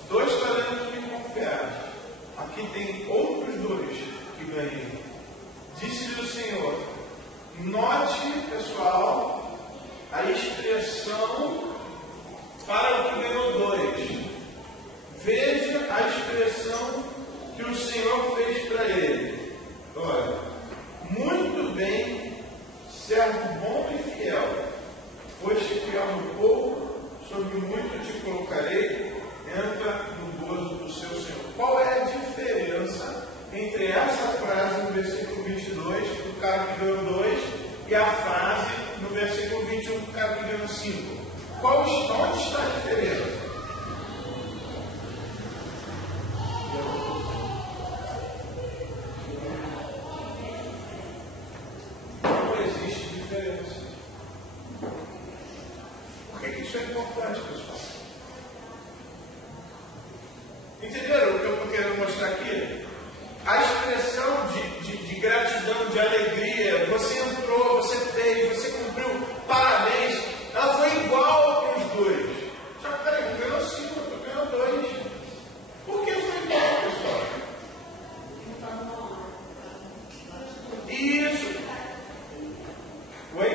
2 talentos me confiaste. Aqui tem outros 2 que ganhei. Disse-lhe o Senhor: Note, pessoal, a expressão para o que ganhou 2. Veja a expressão que o Senhor fez para ele. Olha, muito bem, servo bom e fiel. Foste fiel no pouco, sobre muito te colocarei, entra no gozo do seu Senhor. Qual é a diferença entre essa frase no versículo 22, do cara que ganhou 2, e a frase no versículo 21, do cara que ganhou 5? Onde está a diferença? Não existe diferença. Por que isso é importante, pessoal? Entenderam o que eu estou querendo mostrar aqui? A expressão de gratidão, de alegria, você entrou, você fez, você cumpriu, parabéns, ela foi igual para os 2. Só que peraí, ganhou 5, eu ganhou 2. Por que foi igual, pessoal? Isso. Oi?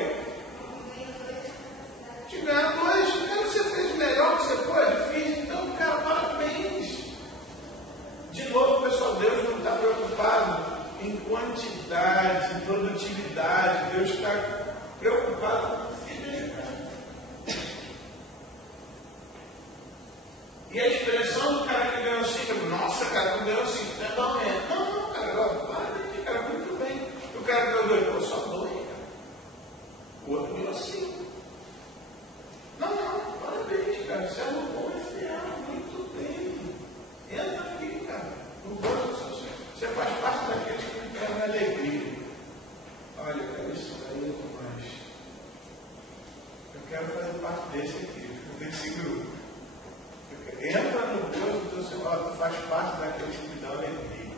Te ganhar 2, então você fez o melhor que você pode, fiz, então, cara, parabéns. De novo, pessoal, Deus não está preocupado em quantidade, em produtividade. Deus está preocupado com fidelidade. E a expressão do cara que ganhou 5, nossa, cara, não ganhou 5, não, cara, para aqui, cara, muito bem. O cara que ganhou 2, pô, só 2, cara. O outro ganhou 5. Não, parabéns, cara, você é um bom e fiel, muito bem. Entra aqui, cara, no gozo do seu Senhor. Você faz parte daqueles que querem alegria. Olha, cara, isso daí é demais. Eu quero fazer parte desse grupo. Entra no gozo do seu Senhor, tu faz parte daqueles que me dão alegria.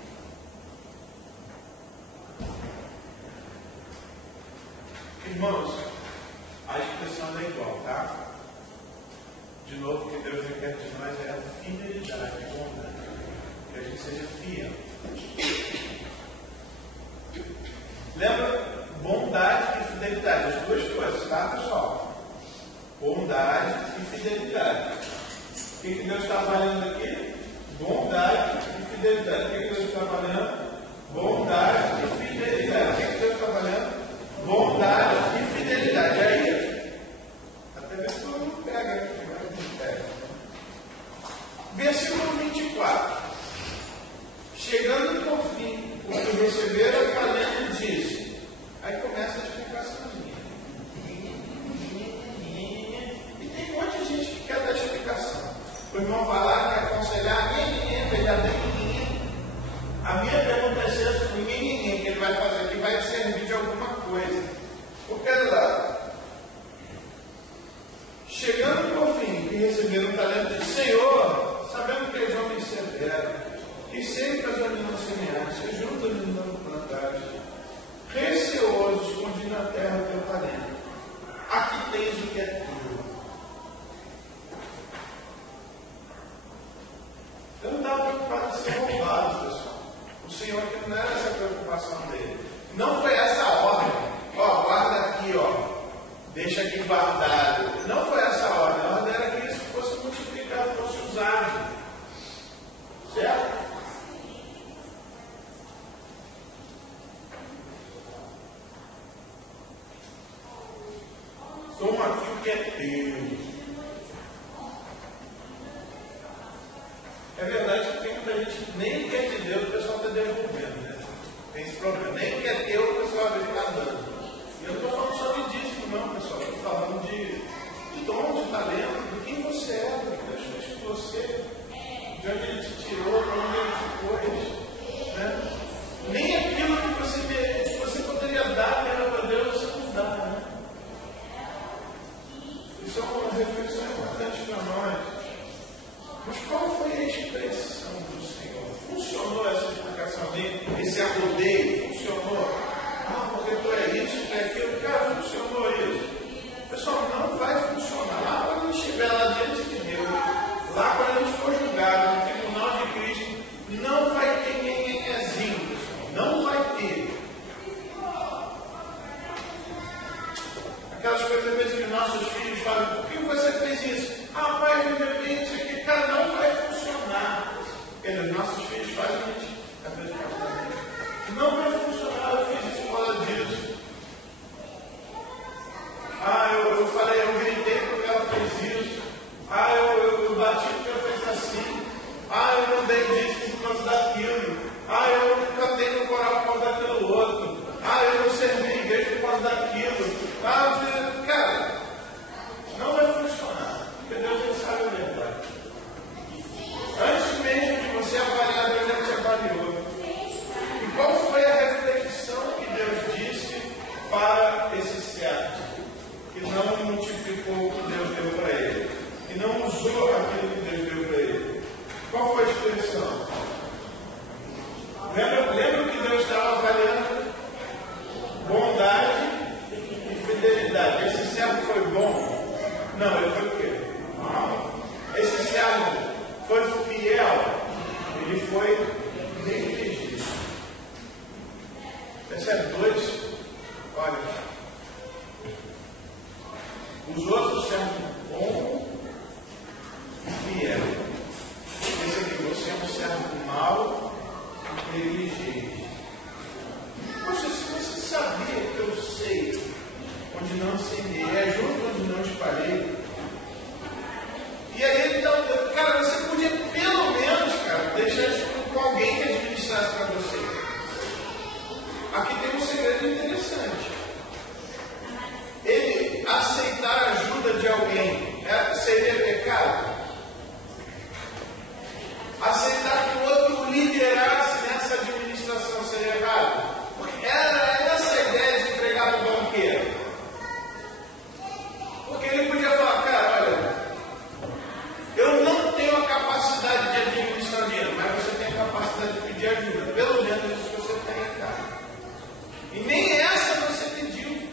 Irmãos, a expressão é igual, tá? De novo, o que Deus requer de nós é a fidelidade, a bondade. Que a gente seja fiel. Lembra? Bondade e fidelidade. As duas coisas, tá, pessoal? Bondade e fidelidade. O que Deus está trabalhando aqui? Bondade e fidelidade. O que Deus está trabalhando? Bondade e fidelidade. O que Deus está trabalhando? Bondade e fidelidade. Aí, até ver se todo mundo pega aqui. Versículo 24. Chegando por fim, o que receberam o talento disse. Aí começa a explicaçãozinha. E tem um monte de gente que quer dar explicação. O irmão vai lá, quer aconselhar, a minha pergunta é se o que ele vai fazer aqui vai servir de alguma coisa. Porque lá, chegando por fim, que receberam o talento disse, Senhor, sabemos que és homem severo, que sempre as onde não semearam, se juntam onde não plantares, receoso, escondi na terra o teu talento. Aqui tens o que é teu. Eu não estava preocupado em ser roubado, pessoal. O Senhor não era essa a preocupação dele. Não foi essa a ordem. Ó, guarda aqui, ó. Deixa aqui guardado. Não foi essa a ordem. A ordem era que isso fosse multiplicado, fosse usado. Certo? Toma aqui o que é teu. É verdade que tem muita gente que nem o que é de Deus, o pessoal está devolvendo, né? Tem esse problema. Nem o que é teu, o pessoal está dando. E eu não estou falando só de dízimo, não, pessoal. Estou falando de dom, de talento, de quem você é, do que Deus fez com você, de onde Ele te tirou, para onde Ele te pôs. Né? Nem aquilo que você poderia dar para Deus, você não dá, né? Isso é uma reflexão importante para nós. Mas qual foi a expressão do Senhor? Funcionou essa explicação dele? Esse arrodeio? Funcionou? Ah, porque tu é isso, tu é aquilo. Cara, funcionou isso. Pessoal, não vai funcionar. Lá quando a gente estiver lá diante de Deus, lá quando a gente for julgado no tribunal de Cristo, Aquelas coisas às vezes que nossos filhos falam, por que você fez isso? Ah, pai, eu me bem, isso aqui, cara, não vai funcionar. Porque os nossos filhos fazem isso. Às vezes não vai funcionar, eu fiz isso por causa disso. Ah, eu falei, eu gritei porque ela fez isso. Ah, eu bati porque ela fez assim. Ah, eu não dei disso por causa daquilo. Ah, eu cantei no coral por causa daquilo outro. Ah, eu não servi a igreja por causa daquilo. Ah, cara, não vai funcionar. Porque Deus já sabe a verdade. Antes mesmo de você avaliar, Deus já te avaliou. E qual foi a reflexão que Deus disse para esse servo? Que não multiplicou o que Deus deu para ele. Que não usou aquilo que Deus deu para ele. Qual foi a expressão? Lembra que Deus estava avaliando bondade e fidelidade. Esse servo foi bom? Não, ele foi o quê? Esse servo foi fiel? Ele foi negligente. Percebe? Dois, olha, os outros servos bom e fiel. Esse aqui, você é um servo mau e negligente. Poxa, se você sabia que eu sei onde não incendiei, é junto onde não espalhei. E aí ele está, cara, você podia pelo menos, cara, deixar isso com alguém que administrasse para você. Aqui tem um segredo interessante. Ele aceitar a ajuda de alguém seria pecado? Aceitar que o outro liderasse nessa administração seria errado? Era essa a ideia de entregar para o banqueiro. Porque ele podia falar, cara, olha, eu não tenho a capacidade de administrar dinheiro, mas você tem a capacidade de pedir ajuda. Pelo menos isso você tem, cara. E nem essa você pediu.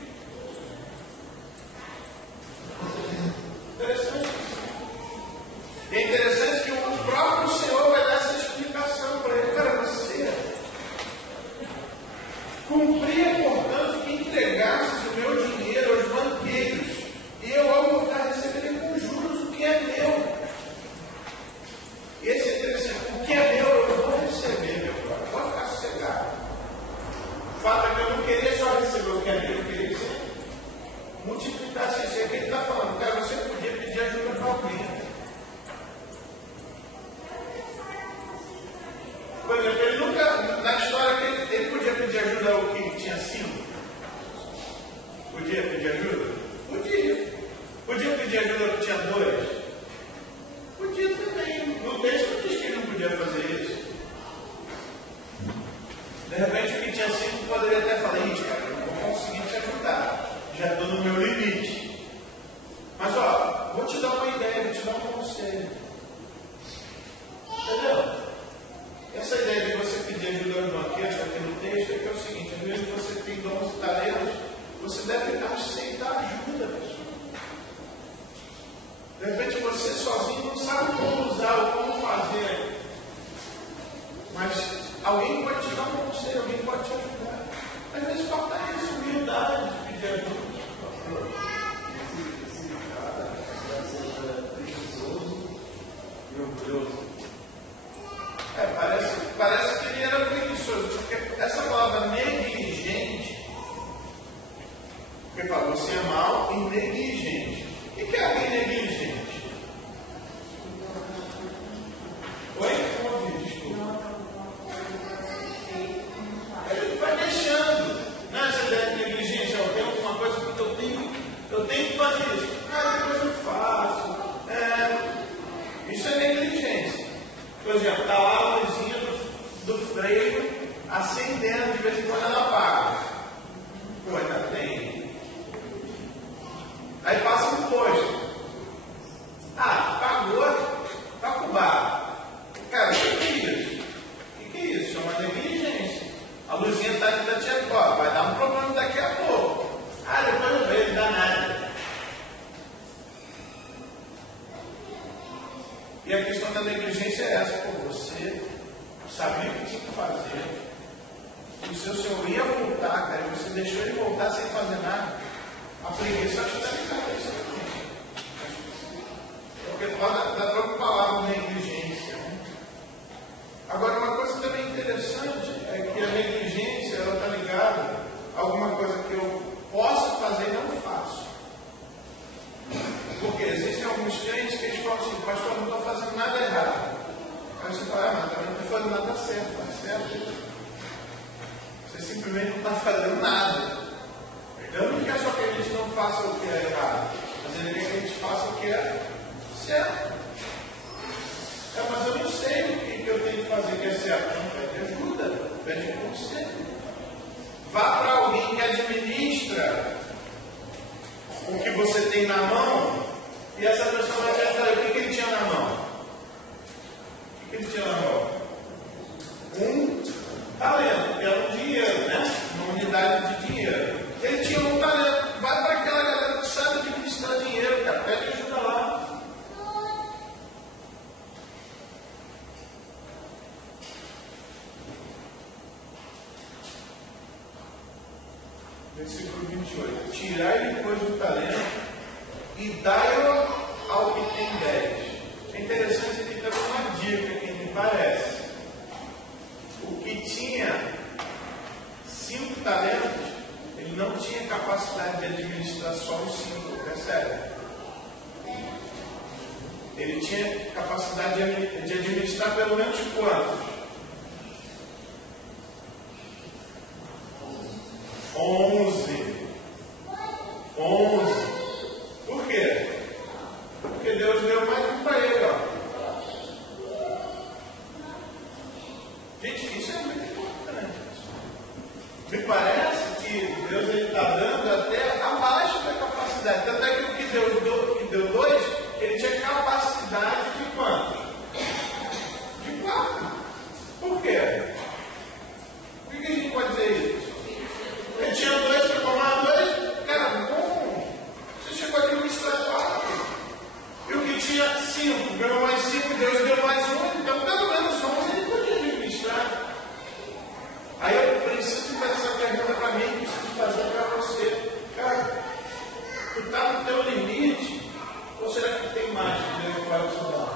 Interessante isso. E é interessante que o próprio Senhor vai dar essa explicação para ele. Cara, você cumpria, portanto, que entregasse o meu dinheiro aos banqueiros, e eu, ao voltar, receberei com juros o que é meu. E esse é interessante. O que é meu, eu vou receber, meu pai. Pode ficar sossegado. O fato é que eu não queria só receber o que é meu, eu queria que você multiplicasse isso. É que ele está falando, cara, você podia pedir ajuda para alguém. Por exemplo, ele nunca, na história, ele podia pedir ajuda ao que tinha 5? Podia pedir ajuda? Podia. Podia pedir ajuda ao que tinha 2? Podia também. No texto diz que ele não podia fazer isso. De repente, o que tinha 5 poderia até falar, cara, eu não vou conseguir te ajudar. Já estou no meu limite. Mas, ó, vou te dar uma ideia, vou te dar um conselho. Entendeu? Essa ideia de você pedir ajuda aos banqueiros aqui no texto é que é o seguinte, às vezes você tem dons e talentos, você deve aceitar ajuda, pessoal. De repente você sozinho não sabe como usar ou como fazer. Mas alguém pode te dar um conselho, alguém pode te ajudar. Às vezes falta isso, humildade de pedir ajuda. Esse cara seja preguiçoso e orgulhoso. Parece que ele era preguiçoso, porque essa palavra negligente, porque fala, você é mau e negligente. O que é alguém negligente? Oi? Como ouvi? Desculpa. Ele vai deixando. Não é essa ideia de negligência, eu tenho alguma coisa que eu tenho que fazer isso. Depois eu faço. Isso é negligência. Por exemplo, está lá a luzinha do freio acendendo, de vez em quando ela apaga. Pô, ainda tem. Aí passa um posto. Apagou, está cubado. Cara, o que é isso? O que é isso? Chama negligência. A luzinha está aqui da tia Copa, vai dar um problema daqui a pouco. Depois eu vejo, não dá nada. E a questão da negligência é essa, você sabia o que tinha que fazer, e o seu senhor ia voltar, cara, e você deixou ele voltar sem fazer nada, a preguiça fazendo nada. Deus não quer só que a gente não faça o que é errado, mas Ele quer que a gente faça o que é certo. Mas eu não sei o que eu tenho que fazer que é certo. Então, pede ajuda, pede conselho. Vá para alguém que administra o que você tem na mão e essa pessoa vai te ajudar. O que ele tinha na mão? O que ele tinha na mão? Um talento, que era um dinheiro, né? Uma unidade de dinheiro. Ele tinha um talento. Vai para aquela galera que sabe administrar dinheiro, cara. Pede ajuda lá. Versículo 28. Tirai-lhe, pois, o talento e dai-o ao que tem 10. É interessante aqui também uma dica que me parece. O que tinha 5 talentos, ele não tinha capacidade de administrar só os 5, percebe? Ele tinha capacidade de administrar pelo menos quantos? 11. Por quê? Porque Deus deu mais um para ele, ó. Gente, isso é muito importante. Me parece que Deus está dando até abaixo da capacidade. Tanto é que o que deu 2, ele tinha capacidade de quanto? De 4. Por quê? Por que a gente pode dizer isso? Ele tinha 2, foi tomar 2, cara, bom. Você chegou a administrar 4. E o que tinha 5, ganhou mais 5, Deus deu mais 1, então pelo menos 11 ele podia administrar. Aí eu preciso fazer essa pergunta para mim, preciso fazer para você. Cara, tu está no teu limite? Ou será que tem mais que Deus vai te dar?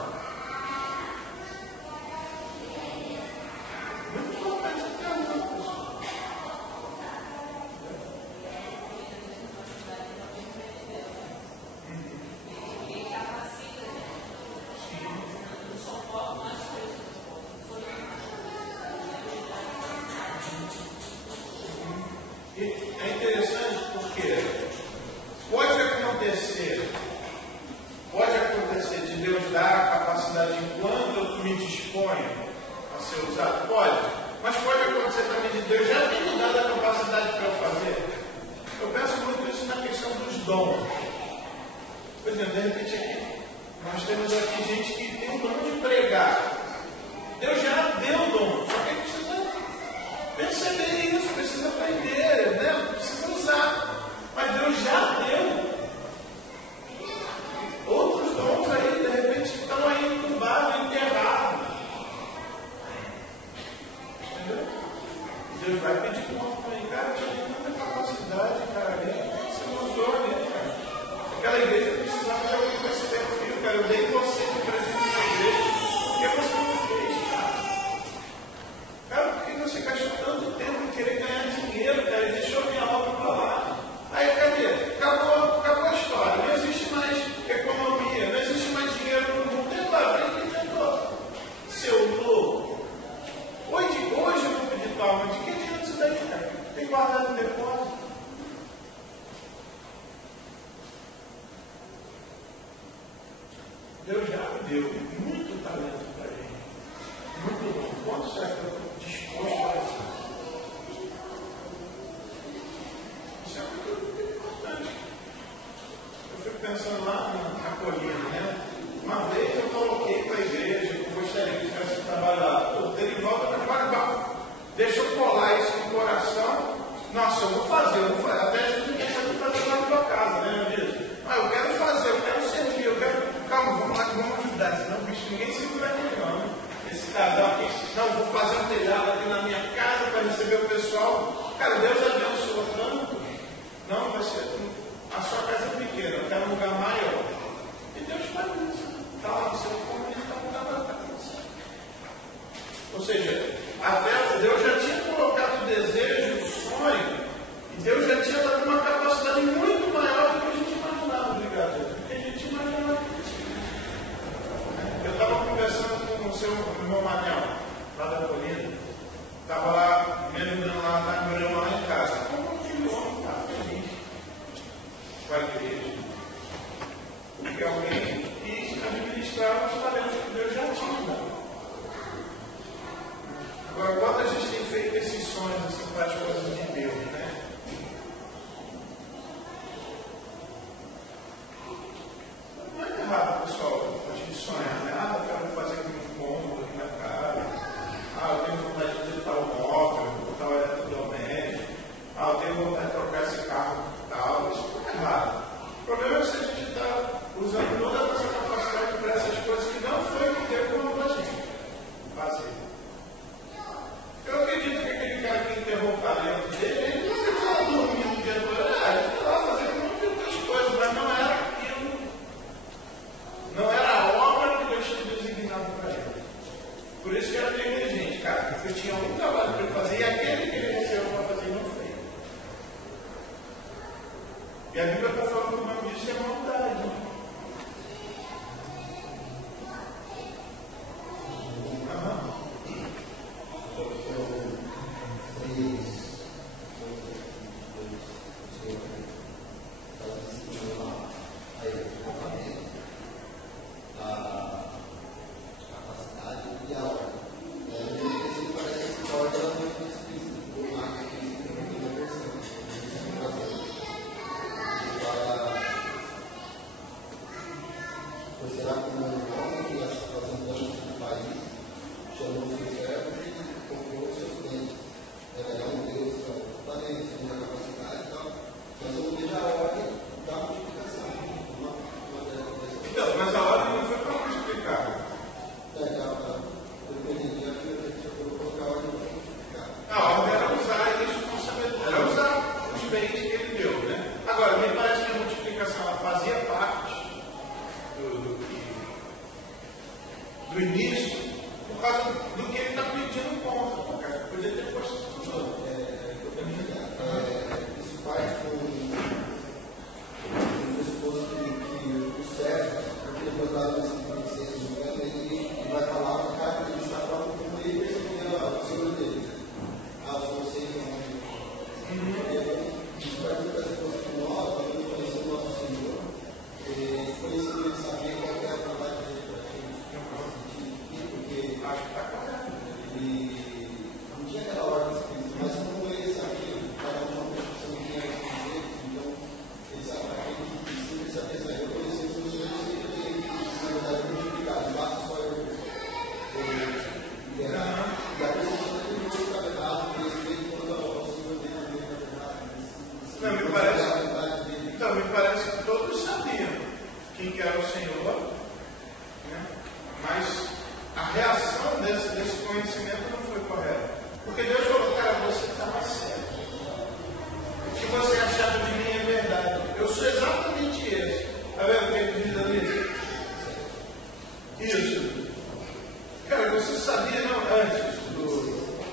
Muito importante essa pergunta, pessoal. É interessante porque pode acontecer de Deus dar a capacidade enquanto eu me disponho a ser usado? Pode. Mas pode acontecer também de Deus já ter me dado a capacidade para eu fazer. Eu penso muito isso na questão dos dons. Por exemplo, de repente aqui, nós temos aqui gente que tem o dom de pregar. Deus já deu o dom, só que a gente precisa perceber isso, precisa aprender, né? Precisa usar. Mas Deus já deu. Outros dons aí, de repente, estão aí entubados, enterrados. Entendeu? Deus vai pedir conta para mim, cara, eu tinha muita capacidade, cara, você não usou, né, cara? Aquela igreja precisava de alguém com esse perfil, cara. Eu dei você de presente na igreja, porque você não fez, cara. Cara, por que você gastou tanto tempo em querer ganhar dinheiro, cara, e deixou minha obra para lá? Aí, cadê? Acabou a história. Não existe mais economia, não existe mais dinheiro no mundo. Quem tentou? Seu louco. Hoje eu vou pedir palma. De que adianta isso daí, cara? Tem guardado no depósito. Deus já deu muito talento para ele. Muito bom. Quanto será que eu estou disposto a fazer? Isso é muito importante. Eu fico pensando lá na colina, né? Uma vez eu coloquei para a igreja, eu gostaria que tivesse trabalhado. Eu dei de volta para trabalhar. Deixa eu colar isso no coração. Nossa, eu vou fazer. Até a gente pensa em fazer lá na tua casa, né, meu Deus? Ah, eu quero fazer, eu quero servir, eu quero. Calma, vamos lá que vamos ajudar. Senão, bicho, ninguém segura aqui, não, né? Esse casal aqui, não, vou fazer um telhado aqui na minha casa para receber o pessoal. Cara, Deus abençoa tanto. Não, vai ser. A sua casa é pequena, eu quero um lugar maior. E Deus faz isso. Está lá no seu cômodo e está mudando a casa. Ou seja, até Deus já tinha colocado o desejo, o sonho, e Deus já tinha dado uma capacidade muito maior do que a gente imaginava, obrigado, do que a gente imaginava. Eu estava conversando com o seu irmão Manel, lá da colina, estava lá, me ajudando lá em casa. com a igreja. Porque alguém quis administrar os talentos que Deus já tinha dado. Agora, quando a gente tem feito esses sonhos assim, para as coisas de Deus, né? Não é errado, pessoal, a gente sonhar, né? Ah, eu quero fazer um cômodo aqui na casa. Ah, eu tenho vontade de editar um móvel, botar um eletrodoméstico. Ah, eu tenho vontade de trocar esse carro e tal. Isso não é errado. O problema é se a gente está usando toda a nossa capacidade para essas coisas que não foi o que Deus mandou a gente fazer. Eu acredito que aquele cara que enterrou o talento dele, ele não ficava dormindo o dia todo. Ele estava fazendo um monte de outras coisas, mas não era aquilo. Não era a obra que Deus tinha designado para ele. Por isso que era negligente, cara. Porque tinha um trabalho para ele fazer e aquele que ele recebeu para fazer não fez. E a Bíblia está falando que o nome disso é maldade. Do início, por causa do que ele está pedindo conta. Cara. Podia ter posto tudo. Isso parte com o esposo que o serve, porque depois lá no 26 de novembro, ele vai falar para o cara que ele está falando como ele percebeu o senhor dele. Vocês não. Isso vai ter que fazer coisa que nós, para conhecer o nosso Senhor, conhecer ele, saber qual é a vontade dele para a gente. Porque Acho que está correto. ele não tinha aquela ordem escrita, mas como ele sabia, cada uma pessoa que tinha que então ele sabia que se ele sabia, eu conheci o Senhor, eu sei que ele, na verdade, multiplicado, basta só eu. E a pessoa que não estava errado, ele respeito quando ao Senhor dele, na verdade. Não, me parece que todos sabiam quem que era o Senhor, né? Mas a reação desse conhecimento não foi correta. Porque Deus falou, cara, você estava certo. O que você achava de mim é verdade. Eu sou exatamente esse. Está vendo o que ele diz ali? Isso. Cara, você sabia não antes do.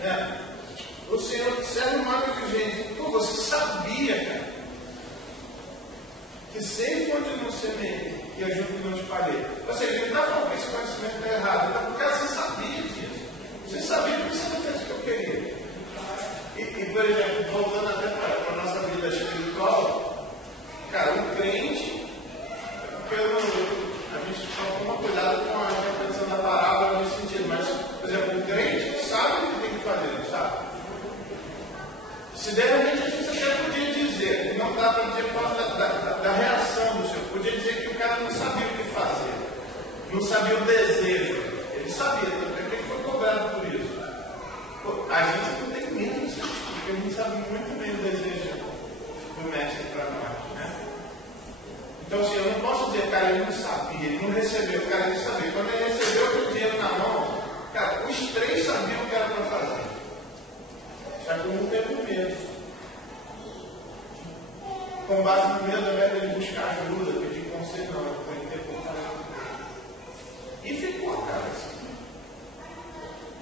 Né? O Senhor serve uma exigente. Pô, você sabia, cara, que sei onde não semeei e a junto não espalhei. Ou seja, ele não está falando que esse conhecimento está errado, está porque você sabia disso. Você sabia porque você não fez o que eu queria. E por exemplo, voltando até para a nossa vida espiritual, cara, um crente, porque a gente toma cuidado com a interpretação da parábola nesse sentido, mas, por exemplo, um crente sabe o que tem que fazer, sabe? Se de repente a gente até podia dizer, e não dá para dizer por causa da reação do Senhor, podia dizer que o cara não sabia o que fazer, não sabia o desejo, ele sabia, porque ele foi cobrado por isso. Pô, a gente não tem medo disso, porque a gente sabe muito bem o desejo do mestre para nós, né? Então, assim, eu não posso dizer, cara, ele não sabia, ele não recebeu, o cara ele sabia. Quando ele recebeu o dinheiro na mão, cara, os três sabiam o que era para fazer. Só que um teve medo. Com base no medo, ao invés de ele buscar ajuda, pedir conselho, não, ele foi interpretar. E ficou, cara, assim.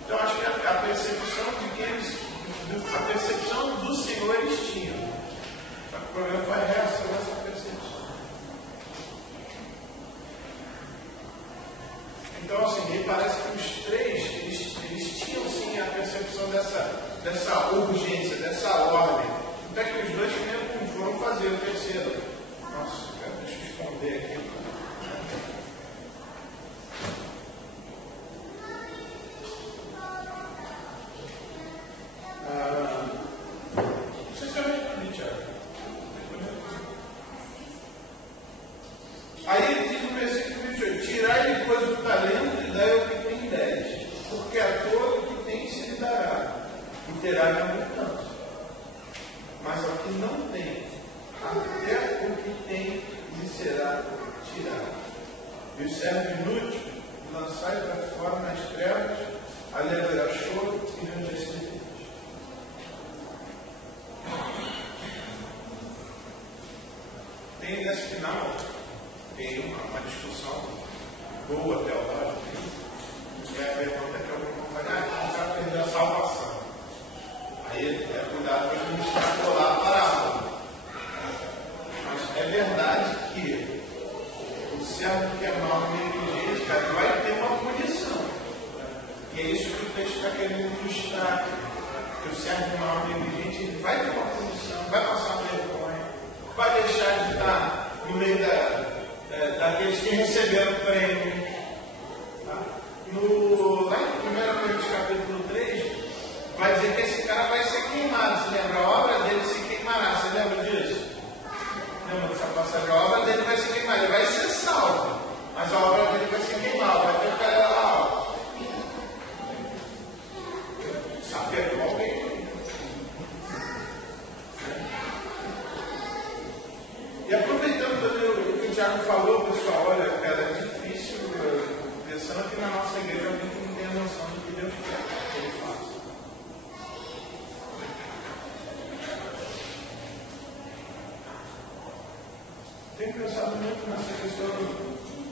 Então, acho que a percepção de que eles, a percepção do Senhor eles tinham. Só que o problema foi a reação dessa percepção. Então, assim, me parece que os três, eles tinham sim a percepção dessa urgência, dessa ordem. Até que os dois foram fazer o terceiro. Nossa, terá de abundância. Mas ao que não tem, até o que tem lhe será tirado. E o servo inútil, lançai para fora nas trevas, ali haverá choro e ranger de dentes. Tem nesse final, tem uma discussão boa teológica, que é a pergunta que eu vou fazer: como já perdeu a salvação? Aí é cuidado para não extrapolar a parábola. Mas é verdade que o servo que é mau e negligente, cara, vai ter uma punição. E é isso que o texto está querendo ilustrar. Que o servo mau e negligente, ele vai ter uma punição, vai passar vergonha, vai deixar de estar no meio daqueles que receberam o prêmio. Tá? Lá em 1 Coríntios capítulo 3, vai dizer que esse cara vai ser queimado. Você lembra? A obra dele se queimará. Você lembra disso? Lembra dessa passagem? A obra dele vai se queimar. Ele vai ser salvo, mas a obra dele vai se queimar. Vai ter o cara lá, ó. Saber alguém. E aproveitando também o que o Tiago falou, pessoal, olha, cara, é difícil, pensando que na nossa igreja alguém que não tem a noção do que Deus quer que ele faça. Tenho pensado muito nessa questão,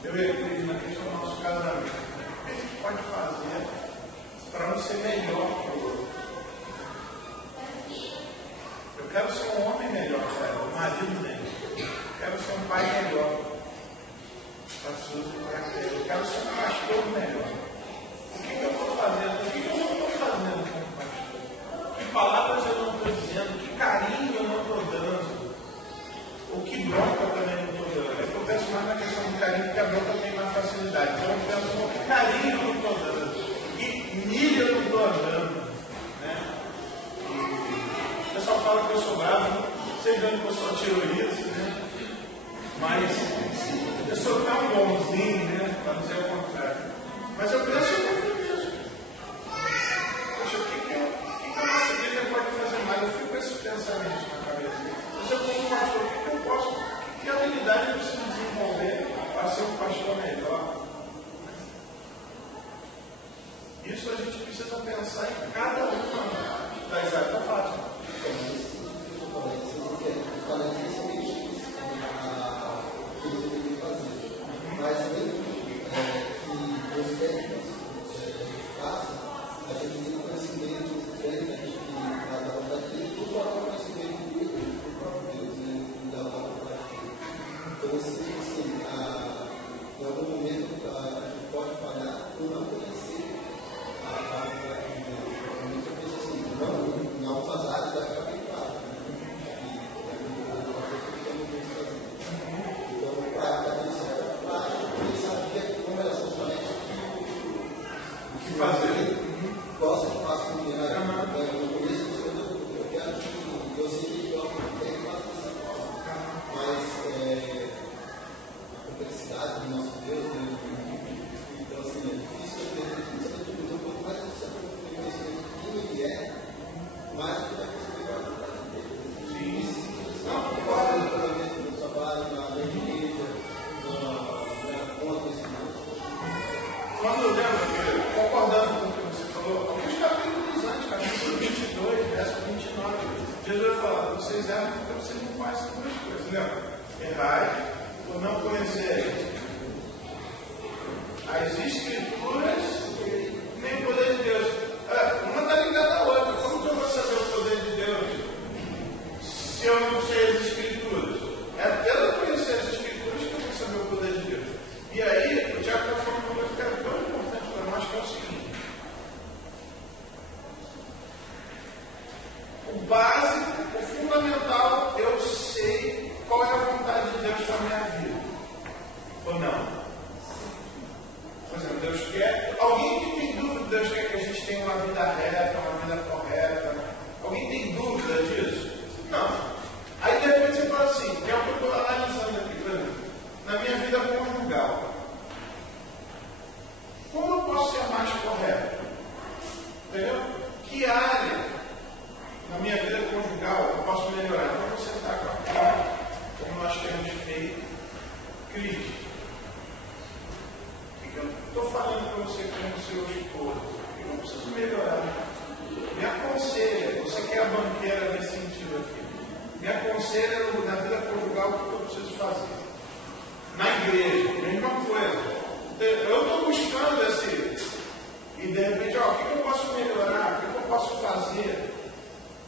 eu e a Cris, na questão do nosso casamento. O que a gente pode fazer para não ser melhor que o outro? Eu quero ser um homem melhor, cara, um marido melhor. Eu quero ser um pai melhor. Eu quero ser um pastor melhor. O que eu estou fazendo? O que eu não estou fazendo como pastor? Que palavras eu não estou dizendo? Que carinho eu não estou dando? O que bronca eu também não estou dando? É que eu penso mais na questão do carinho, porque a bronca tem mais facilidade. Então eu penso, que carinho eu não estou dando? Que milho eu não estou dando? Né? O pessoal fala que eu sou bravo, vocês veem que eu sou tirolista, né? Mas eu sou tão bonzinho, né? Para dizer o contrário. Mas eu penso muito nisso. Poxa, o que a nossa igreja pode fazer mais? Eu fico com esse pensamento na cabeça. Mas eu como pastor, o que eu posso, que habilidade eu preciso desenvolver para ser um pastor melhor? Isso a gente precisa pensar em cada uma das áreas. Fátima. Mas mesmo que os técnicos façam, a gente tem conhecimento técnico que cada um daqui, tudo é um conhecimento do próprio Deus, né? Da palavra prática. Então, assim, em algum momento a gente pode falhar por não conhecer a palavra prática de Deus. Realmente eu penso assim, em algumas áreas vai ficar bem claro. Fazer. Gosto de fazer com dinheiro. No começo do seu, eu quero que eu sei que eu tenho que fazer dessa forma. Mas a complexidade do nosso Deus, né? Então, assim, é difícil entender um pouco mais desse conhecimento de quem ele é, mais do que vai conseguir para a vontade dele. Sim. Não, concordo no trabalho, na igreja, na conta, quando eu lembro, concordando com o que você falou, alguns capítulos antes, capítulo 22, verso 29, Jesus fala: vocês erram porque vocês não conhecem duas coisas. Lembra? Errai por não conhecerem as Escrituras nem o poder de Deus. Uma está ligada à outra. Como que eu vou saber o poder de Deus se eu não sei as Escrituras? É pelo conhecer as Escrituras que eu vou saber o poder de Deus. E aí, o Tiago está falando uma coisa que é tão importante para nós, que é o seguinte: o básico, o fundamental, eu sei qual é a vontade de Deus para a minha vida. Ou não? Por exemplo, Deus quer. Alguém que tem dúvida, Deus quer que a gente tenha uma vida reta, uma vida correta? Alguém tem dúvida disso? Não. igreja, mesma coisa. Eu estou buscando esse. E de repente, o que eu posso melhorar? O que eu posso fazer?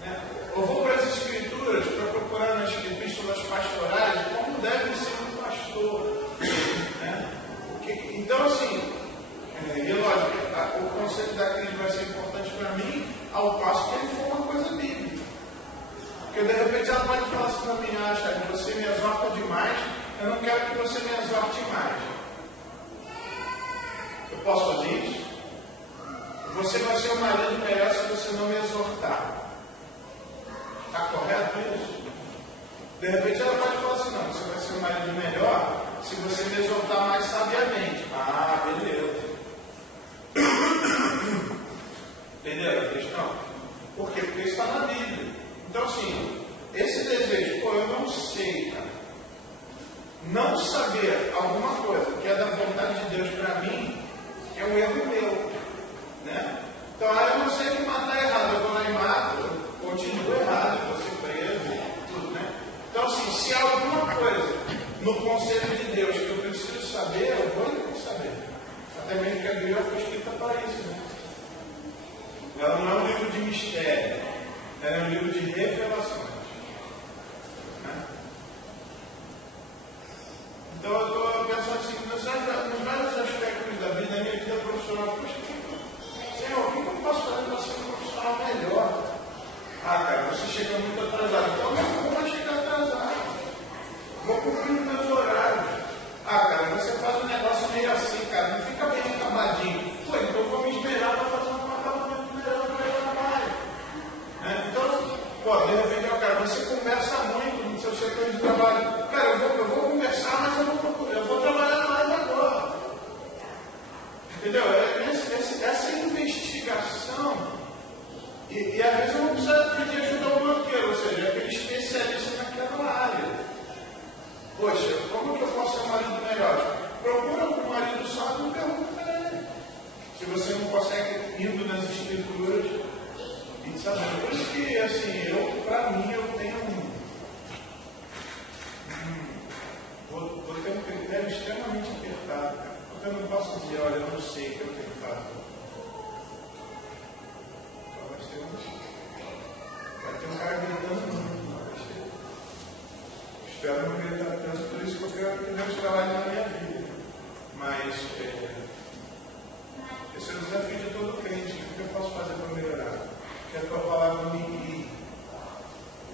Né? Eu vou para as Escrituras para procurar nas epístolas pastorais como deve ser um pastor. Né? Então, assim, e lógico, o conceito da crise vai ser importante para mim, ao passo que ele for uma coisa bíblica. Porque de repente ela pode falar assim para mim, que você me exorta demais, eu não quero que você me exorte mais. Eu posso fazer isso? Você vai ser um marido melhor se você não me exortar. Está correto isso? De repente ela pode falar assim, não, você vai ser um marido melhor se você me exortar mais sabiamente. Beleza. Entendeu a questão? Por quê? Porque está na Bíblia. Então, assim, esse desejo, eu não sei, cara. Não saber alguma coisa que é da vontade de Deus para mim é um erro meu. Né? Então, eu não sei que matar errado, eu vou lá e mato, eu continuo errado, eu vou ser preso, tudo, né? Então, assim, se há alguma coisa no conselho de Deus que eu preciso saber, eu vou saber. Até mesmo que a Bíblia foi escrita para isso, né? Ela não é um livro de mistério, ela é um livro de revelações. Né? Então eu estou pensando assim, nos vários aspectos da vida, da minha vida profissional, Senhor, o que eu posso fazer para ser um profissional melhor? Cara, você chega muito atrasado, então eu vou chegar atrasado. Vou cumprir os meus horários. Cara, você faz um negócio meio assim, cara, não fica bem acabadinho. Então eu vou me esmerar para fazer um acabamento melhor no meu trabalho. Então, de repente, cara, você conversa muito no seu setor de trabalho. Cara, eu vou conversar, mas eu vou trabalhar mais agora. Entendeu? Essa investigação, e às vezes eu não preciso pedir ajuda ao banqueiro, ou seja, aquele especialista naquela área. Poxa, como que eu posso ser um marido melhor? Procura um marido só e não pergunta para ele. Se você não consegue indo nas escrituras e sabendo. Por isso que, assim, para mim, eu tenho vou ter um critério extremamente apertado, cara. Porque eu não posso dizer, olha, eu não sei o que eu tenho que fazer. Vai ter um cara gritando muito. Espero não gritar tanto, por isso que eu quero que Deus trabalhe na minha vida. Mas esse é o desafio de todo crente. O que eu posso fazer para melhorar? Que a tua palavra me guie.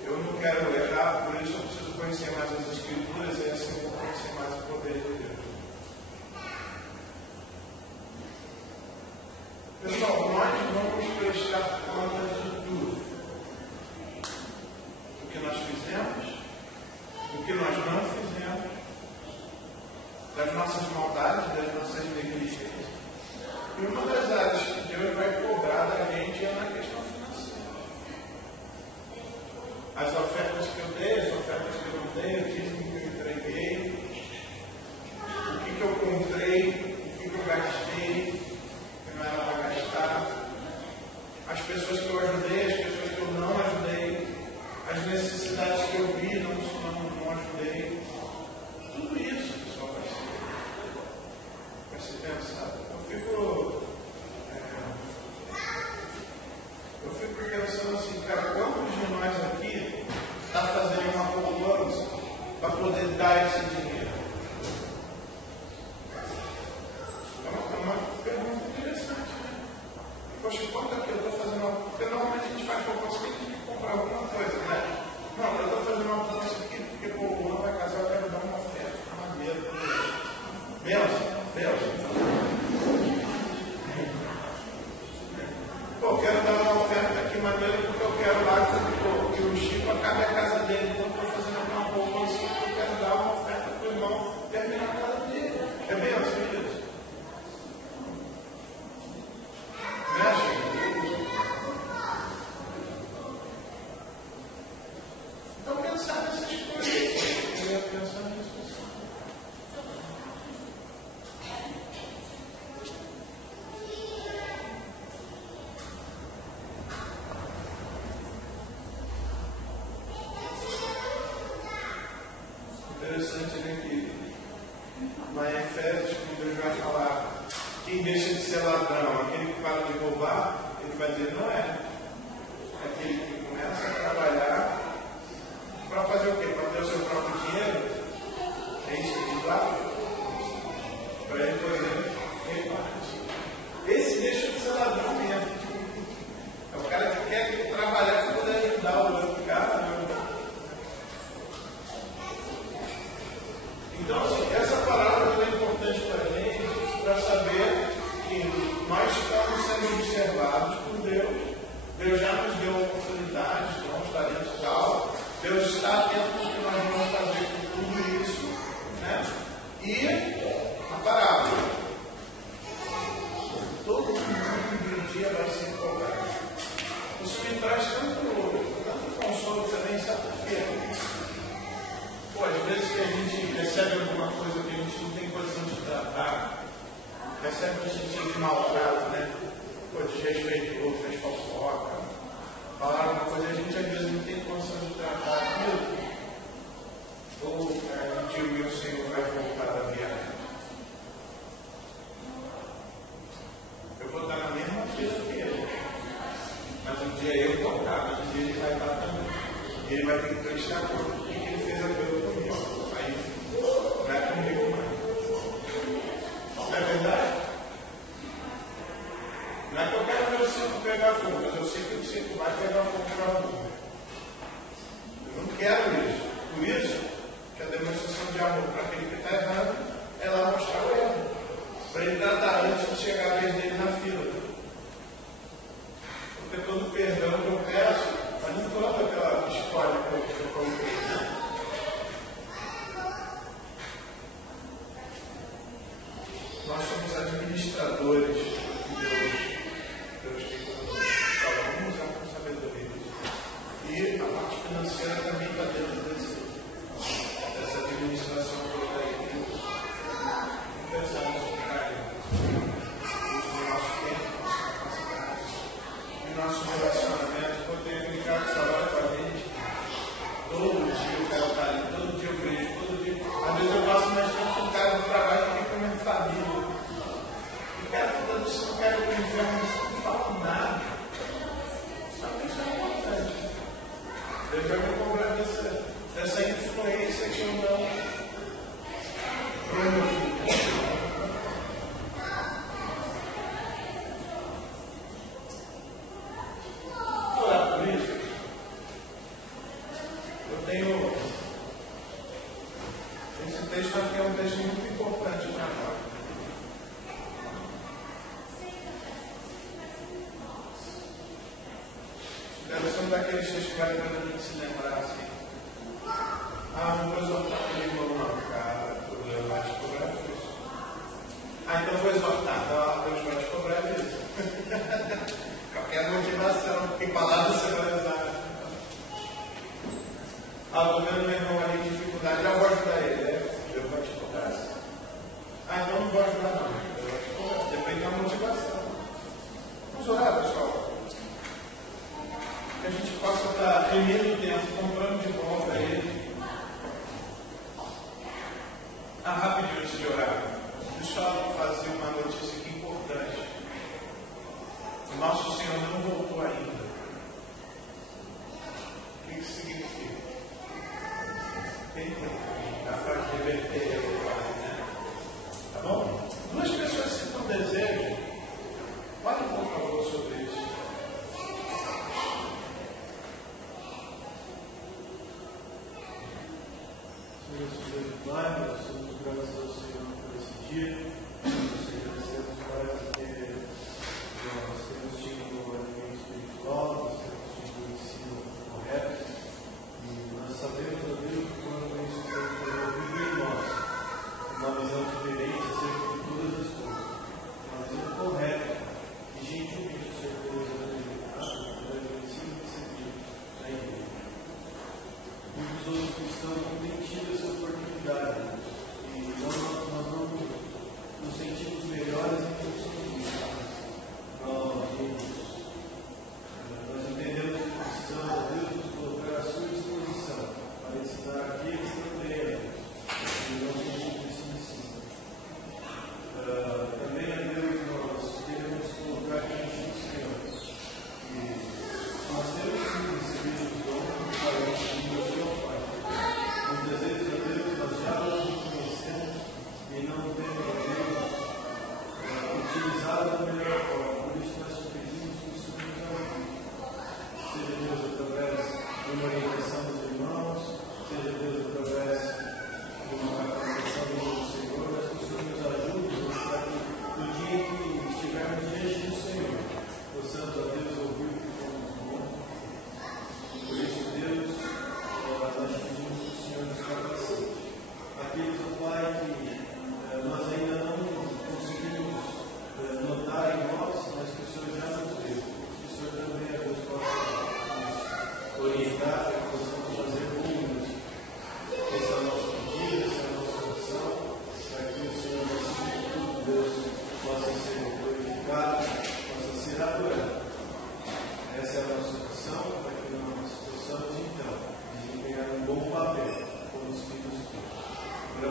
Eu não quero errar, por isso eu preciso conhecer mais as Escrituras e assim eu vou conhecer mais o poder de Deus. Pessoal, nós vamos prestar conta de tudo. O que nós fizemos, o que nós não fizemos, das nossas maldades, das nossas negligências. E uma das áreas que Deus vai cobrar da gente é na questão financeira. As ofertas que eu dei, as ofertas que eu não dei, o dízimo que eu entreguei, o que eu comprei, o que eu gastei, que não era para gastar, as pessoas que eu ajudei, as pessoas que eu não ajudei, as necessidades que eu vi, não ajudei. Tudo isso, pessoal, vai ser pensado. Eu fico pensando assim, cara, quantos de nós aqui está fazendo uma poupança para poder dar esse dinheiro? É uma pergunta interessante, né? Poxa, quanto aqui eu estou fazendo uma... Porque normalmente a gente faz poupança porque a gente tem que comprar alguma coisa, né? Não, eu estou fazendo uma poupança aqui porque o Luan vai casar, eu quero dar uma oferta, uma maneira. Beleza. Eu quero dar uma oferta aqui maneira porque eu quero lá que o Chico acabe a casa dele. Então estou fazendo uma poupança porque eu quero dar uma oferta para o irmão terminar a casa dele. É bem assim isso. Então pensar nessas coisas. Eu ia pensar nisso. Interessante, né, que Lá em Efésios, quando Deus vai falar quem deixa de ser ladrão, aquele que para de roubar, ele vai dizer, não é. Aquele que começa a trabalhar para fazer o quê? Para ter o seu próprio dinheiro? É isso que diz lá? Para ele poder repartir. Esse deixa de ser ladrão mesmo. É o cara que quer trabalhar para poder ajudar o outro cara. Então, assim, essa palavra é importante para a gente, para saber que nós estamos sendo observados por Deus. Deus já nos deu oportunidades, dons, talentos e tal. Deus está atento ao que nós vamos fazer com tudo isso. Né? E a parábola. Todo mundo de um dia vai se empolgar. Isso me traz tanto consolo também, sabe por quê? Pô, às vezes que a gente recebe alguma coisa que a gente não tem condição de tratar, recebe um sentido de maltrato, né? Pô, desrespeitou, fez fofoca, falaram uma coisa, a gente às vezes não tem condição de tratar aquilo. Ou um dia o meu Senhor vai voltar da viagem. Eu vou estar na mesma fila que ele. Mas um dia eu vou estar, mas um dia ele vai estar também. E ele vai ter que prestar conta do que ele fez aquilo comigo. Aí não é comigo mais. Não é verdade? Não é que eu quero ver o circo pegar fogo, mas eu sei que o circo vai pegar fogo para mim. Eu não quero isso. Por isso, que a demonstração de amor para aquele que está errado é lá mostrar o erro. Para ele tratar antes de chegar a vez dele na fila. Porque todo perdão que eu peço, mas não conta aquela história que eu coloquei. Nós somos administradores de Deus. Deus tem conosco. Vamos usar com sabedoria. E a parte financeira também está dentro dessa administração toda aí. Pensamos no carinho. No nosso tempo, nossa capacidade. No nosso relacionamento, poder brincar com essa hora com a gente. Todo dia eu quero estar ali, todo dia eu vejo, todo dia. Às vezes eu passo mais tempo com o cara do trabalho do que com a minha família. E cara, todo isso eu quero que o inferno não fala nada. Sabe que isso é importante. Deus vai me cobrar dessa influência que eu não promovi. Orar por isso. Eu tenho. Esse texto aqui é um texto muito importante para nós. Deve ser um daqueles textos que vai para a gente se lembrar assim. Não vou exortar aquele irmão, não, cara. Deus vai te cobrar isso. Então vou exortar. Deus vai te cobrar isso. Qualquer motivação, que palavra você vai usar. Estou vendo meu irmão ali em dificuldade, eu vou ajudar ele. Deus vai te cobrar isso. Então não vou ajudar, não. Deus vai te cobrar. Depende da motivação. Vamos orar, pessoal. Que a gente possa estar remendo dentro, comprando de volta ele. Rapidinho antes de orar, deixa eu fazer uma notícia aqui importante. O nosso Senhor não voltou ainda. O que isso significa? Ele dá para reverter ele, né? Tá bom? Duas pessoas que não desejam, falem por favor sobre isso. Senhor Pai, nós somos graças ao Senhor por esse dia. Nós agradecemos, Pai, porque nós temos tido o alimento espiritual, nós temos tido o ensino correto. E nós sabemos, ó Deus, que quando isso vive em nós, uma visão diferente acerca de todas as coisas. Uma visão correta e gentilmente acerca das coisas da igreja. O ensino recebido da igreja. Muitos outros cristãos não têm tido essa oportunidade e nós não nos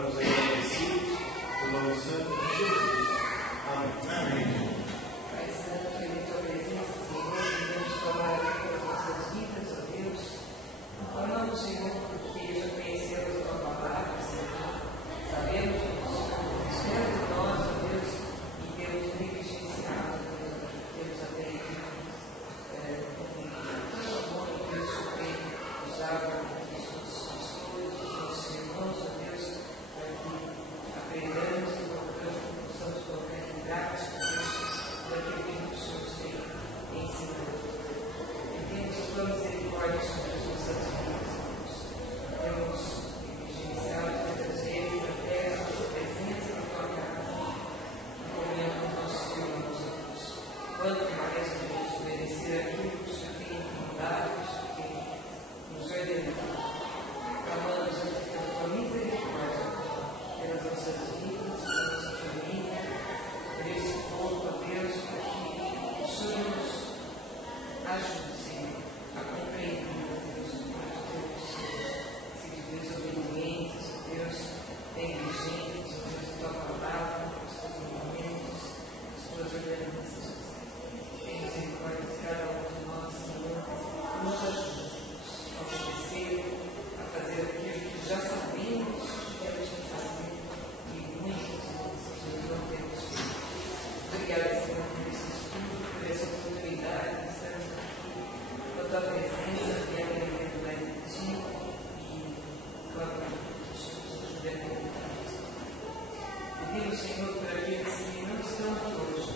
oramos agradecidos pelo nome santo de Jesus. Amém. Pai Santo, em tua presença, Senhor, queremos falar pelas nossas vidas, ó Deus. Oramos, Senhor, porque já conhecemos a tua palavra, Senhor. Sabemos que o Senhor espera de nós, ó Deus, e temos negligenciado, temos até Deus supremo, usado os nossos pastores, os nossos irmãos, ó Deus, para que aprendamos e possamos colocar em prática, Deus, daquilo que o Senhor tem ensinado. Pedimos a tua misericórdia sobre as nossas vidas, Deus. Temos negligenciado muitas vezes até a nossa presença na tua casa, em comunhão com os nossos irmãos, Deus. Quanto mais devemos obedecer aquilo que o Senhor tem mandado, que o Senhor tem nos ordenado. Clamamos a tua misericórdia pelas nossas vidas, pela nossa família, por esse povo, ó Deus, para que o Senhor nos ajude, Senhor, a compreender, ó Deus, o quanto temos sido desobedientes, ó Deus, negligentes, ó Deus, a tua palavra, os teus mandamentos, as tuas ordenanças. Tem misericórdia de cada um de nós, Senhor, nos ajude a obedecer, a fazer aquilo que já sabemos que temos que fazer e muitas vezes não temos feito. Obrigada, Senhor, por esse estudo, por essa oportunidade de estarmos aqui, com a tua presença, e aprendendo mais de ti e clamando que o Senhor nos ajude a acreditar. Pedimos, Senhor, por aqueles que não estão aqui hoje,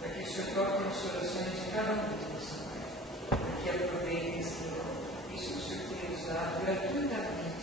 para que o Senhor toque nos corações de cada um deles, Pai, para que aproveitem, Senhor, isso que o Senhor tem nos dado gratuitamente.